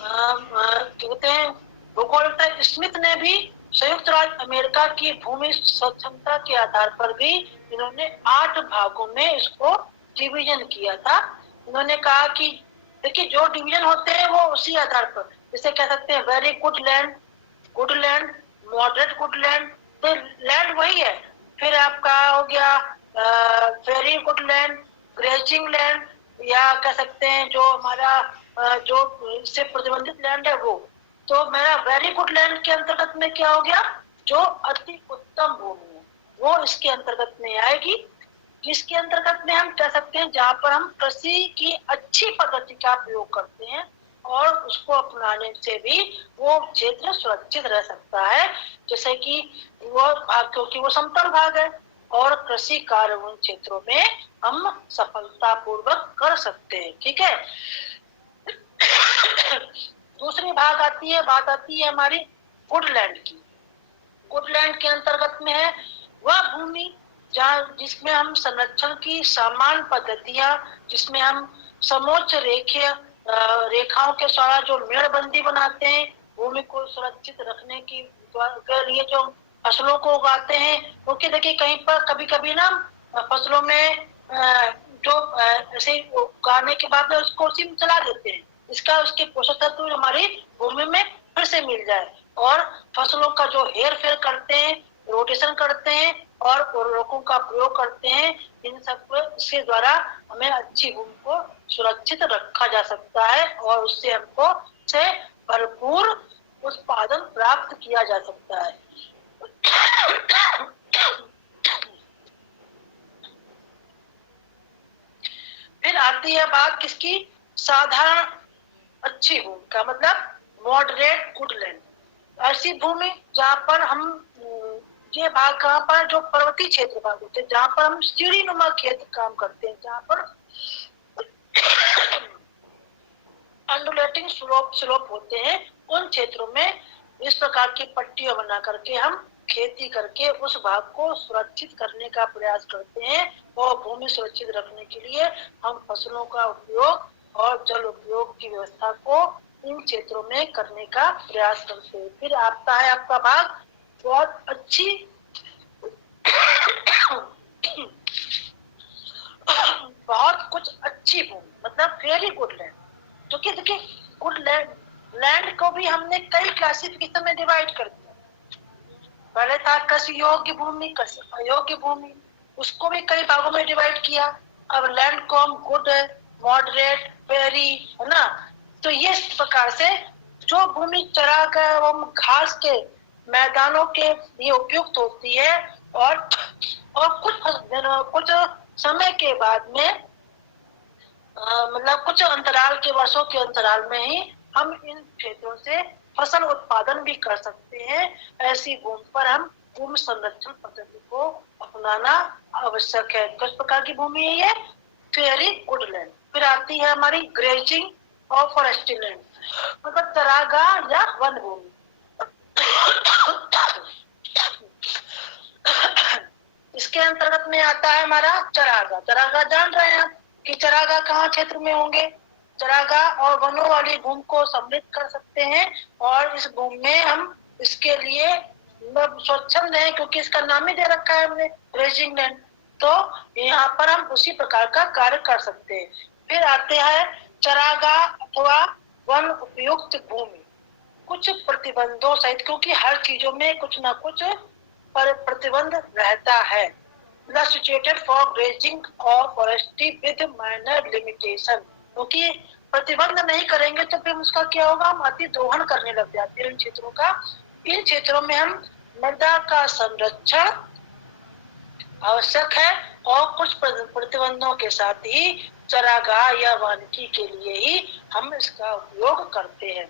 कहते हैं भूगोलविद स्मिथ ने भी संयुक्त राज्य अमेरिका की भूमि क्षमता के आधार पर भी इन्होंने 8 भागों में इसको डिवीजन किया था। इन्होंने कहा कि देखिए जो डिवीजन होते हैं वो उसी आधार पर, जैसे कह सकते हैं very good land, moderate good land, तो लैंड वही है। फिर आपका हो गया very good land, grazing land, या कह सकते हैं जो हमारा जो इससे प्रतिबंधित लैंड है वो। तो मेरा वेरी गुड लैंड के अंतर्गत में क्या हो गया, जो अति उत्तम भूमि है वो इसके अंतर्गत में आएगी, जिसके अंतर्गत में हम कह सकते हैं जहाँ पर हम कृषि की अच्छी पद्धति का प्रयोग करते हैं और उसको अपनाने से भी वो क्षेत्र सुरक्षित रह सकता है। जैसे कि वो भाग, क्योंकि वो समतल भाग है और कृषि कार्य उन क्षेत्रों में हम सफलता पूर्वक कर सकते हैं। ठीक है। दूसरी बात आती है हमारी गुडलैंड की। गुडलैंड के अंतर्गत में है वह भूमि जहाँ जिसमें हम संरक्षण की सामान्य पद्धतियां, जिसमें हम समोच्च रेखाओं के द्वारा जो मेड़बंदी बनाते हैं, भूमि को सुरक्षित रखने के लिए जो फसलों को उगाते हैं, क्योंकि देखिए कहीं पर कभी कभी ना फसलों में जो ऐसे उगाने के बाद उसको उसी में चला देते हैं, इसका उसके पोषक तत्व हमारी भूमि में फिर से मिल जाए, और फसलों का जो हेर फेर करते हैं, रोटेशन करते हैं और उर्वरकों का प्रयोग करते हैं, इन सब इसके द्वारा हमें अच्छी भूमि को सुरक्षित रखा जा सकता है और उससे हमको से भरपूर उत्पादन प्राप्त किया जा सकता है। फिर आती है बात किसकी, साधारण अच्छी भूमि का, मतलब मॉडरेट गुड लैंड। ऐसी भूमि जहाँ पर हम ये भाग कहाँ पर, जो पर्वतीय क्षेत्र भाग होते हैं जहाँ पर हम सीढ़ी नुमा खेत काम करते हैं, जहाँ पर अंडुलेटिंग स्लोप होते हैं, उन क्षेत्रों में इस प्रकार की पट्टियां बना करके हम खेती करके उस भाग को सुरक्षित करने का प्रयास करते हैं और भूमि सुरक्षित रखने के लिए हम फसलों का उपयोग और जल उपयोग की व्यवस्था को इन क्षेत्रों में करने का प्रयास करते हैं। फिर आता है आपका भाग बहुत अच्छी बहुत कुछ अच्छी भूमि, मतलब वेरी गुड लैंड। तो कि देखिए गुड लैंड को भी हमने कई क्लासिफिकेशन में डिवाइड कर दिया। पहले था कृषि योग्य भूमि, कृषि अयोग्य भूमि, उसको भी कई भागों में डिवाइड किया। अब लैंड को हम गुड, मॉडरेट, वेरी, है ना। तो ये इस प्रकार से जो भूमि चरागाह एवं घास के मैदानों के लिए उपयुक्त होती है और कुछ समय के बाद में मतलब कुछ अंतराल के वर्षों के अंतराल में ही हम इन क्षेत्रों से फसल उत्पादन भी कर सकते हैं। ऐसी भूमि पर हम भूमि संरक्षण पद्धति को अपनाना आवश्यक है। किस प्रकार की भूमि है ये, वेरी गुड लैंड। फिर आती है हमारी ग्रेजिंग और फॉरेस्ट्री लैंड, मतलब चरागाह या वन भूमि। इसके अंतर्गत में आता है हमारा चरागाह। चरागाह जान रहे हैं कि चरागाह कहाँ क्षेत्र में होंगे। चरागाह और वनों वाली भूमि को सम्मिलित कर सकते हैं और इस भूमि में हम इसके लिए स्वच्छंद है, क्योंकि इसका नाम ही दे रखा है हमने ग्रेजिंग लैंड, तो यहाँ पर हम उसी प्रकार का कार्य कर सकते हैं। फिर आते हैं चरागाह अथवा वन उपयुक्त भूमि कुछ प्रतिबंधों सहित, क्योंकि हर चीजों में कुछ ना कुछ प्रतिबंध रहता है। सिचुएटेड फॉर ग्रेजिंग और फॉरेस्ट्री विद माइनर लिमिटेशन, क्योंकि प्रतिबंध नहीं करेंगे तो फिर उसका क्या होगा, हम अति दोहन करने लग जाते हैं इन क्षेत्रों का। इन क्षेत्रों में हम मृदा का संरक्षण आवश्यक है और कुछ प्रतिबंधों के साथ ही चारागाह या वानिकी के लिए ही हम इसका उपयोग करते हैं।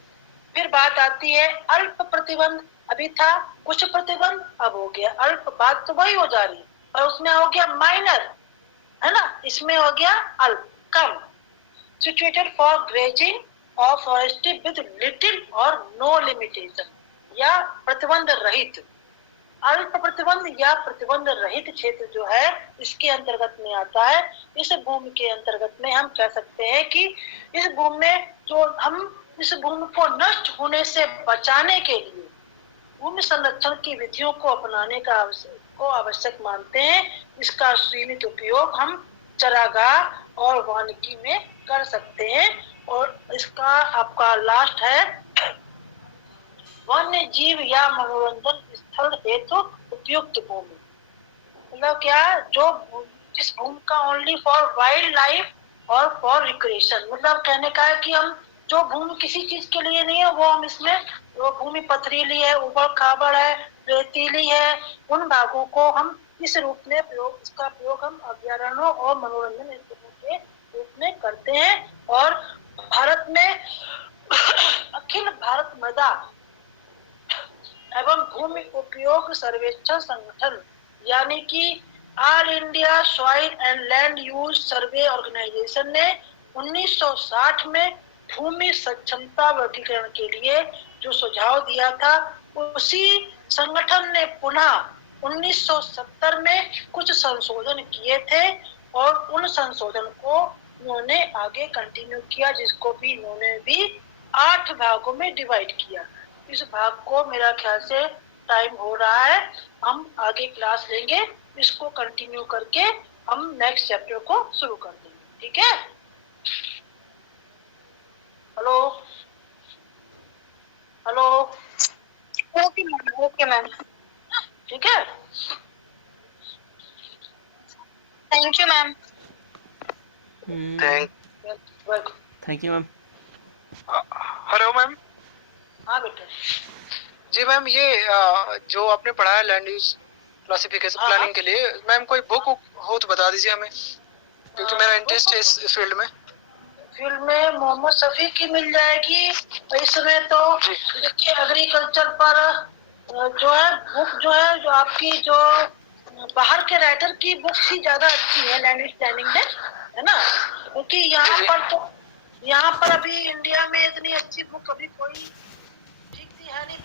फिर बात आती है अल्प प्रतिबंध। अभी था कुछ प्रतिबंध, अब हो गया अल्प। बात तो वही हो जा रही है, पर उसमें हो गया माइनर, है ना, इसमें हो गया अल्प, कम। सिचुएटेड फॉर ग्रेजिंग और फॉरेस्ट्री विद लिटिल और नो लिमिटेशन, या प्रतिबंध रहित। अल्प प्रतिबंध या प्रतिबंध रहित क्षेत्र जो है इसके अंतर्गत में आता है। इस भूमि के अंतर्गत में हम कह सकते हैं कि इस भूमि में जो हम इस भूमि को नष्ट होने से बचाने के लिए भूमि संरक्षण की विधियों को अपनाने का आवश्यक मानते हैं। इसका सीमित उपयोग हम चारागाह और वानिकी में कर सकते हैं। और इसका आपका लास्ट है वन्य जीव या मनोरंजन स्थल हेतु उपयुक्त भूमि। मतलब क्या, जो जिस भूमि का ओनली फॉर वाइल्ड लाइफ और फॉर रिक्रिएशन, मतलब कहने का है कि हम जो भूमि किसी चीज के लिए नहीं है वो हम इसमें, वो भूमि पथरीली है, ऊबड़ खाबड़ है, रेतीली है, उन भागों को हम इस रूप में इसका प्रयोग हम अभ्यारण्यों और मनोरंजन स्थलों के रूप में करते हैं। और भारत में अखिल भारत मृदा एवं भूमि उपयोग सर्वेक्षण संगठन यानी कि all India soil and land use survey organisation ने 1960 में भूमि सक्षमता वर्गीकरण के लिए जो सुझाव दिया था, उसी संगठन ने पुनः 1970 में कुछ संशोधन किए थे और उन संशोधन को उन्होंने आगे कंटिन्यू किया, जिसको भी इन्होंने भी 8 भागों में डिवाइड किया। इस भाग को मेरा ख्याल से टाइम हो रहा है, हम आगे क्लास लेंगे, इसको कंटिन्यू करके हम नेक्स्ट चैप्टर को शुरू कर देंगे। ठीक है? Hello hello, okay ma'am. ठीक है, thank you ma'am. Thank you ma'am. Hello ma'am. हाँ बेटा। जी मैम, ये जो आपने पढ़ा है लैंड यूज क्लासिफिकेशन हाँ, प्लानिंग के लिए, मैम कोई बुक हो तो बता दीजिए हमें, क्योंकि मेरा इंटरेस्ट है इस फील्ड में। फील्ड में मोहम्मद शफी की मिल जाएगी। इस समय तो देखिए एग्रीकल्चर पर जो है बुक, जो है जो आपकी जो बाहर के राइटर की बुक्स ही ज्यादा अच्छी है लैंड यूज प्लानिंग में, है ना, क्योंकि यहाँ पर अभी इंडिया में इतनी अच्छी बुक अभी कोई ठीक है नहीं।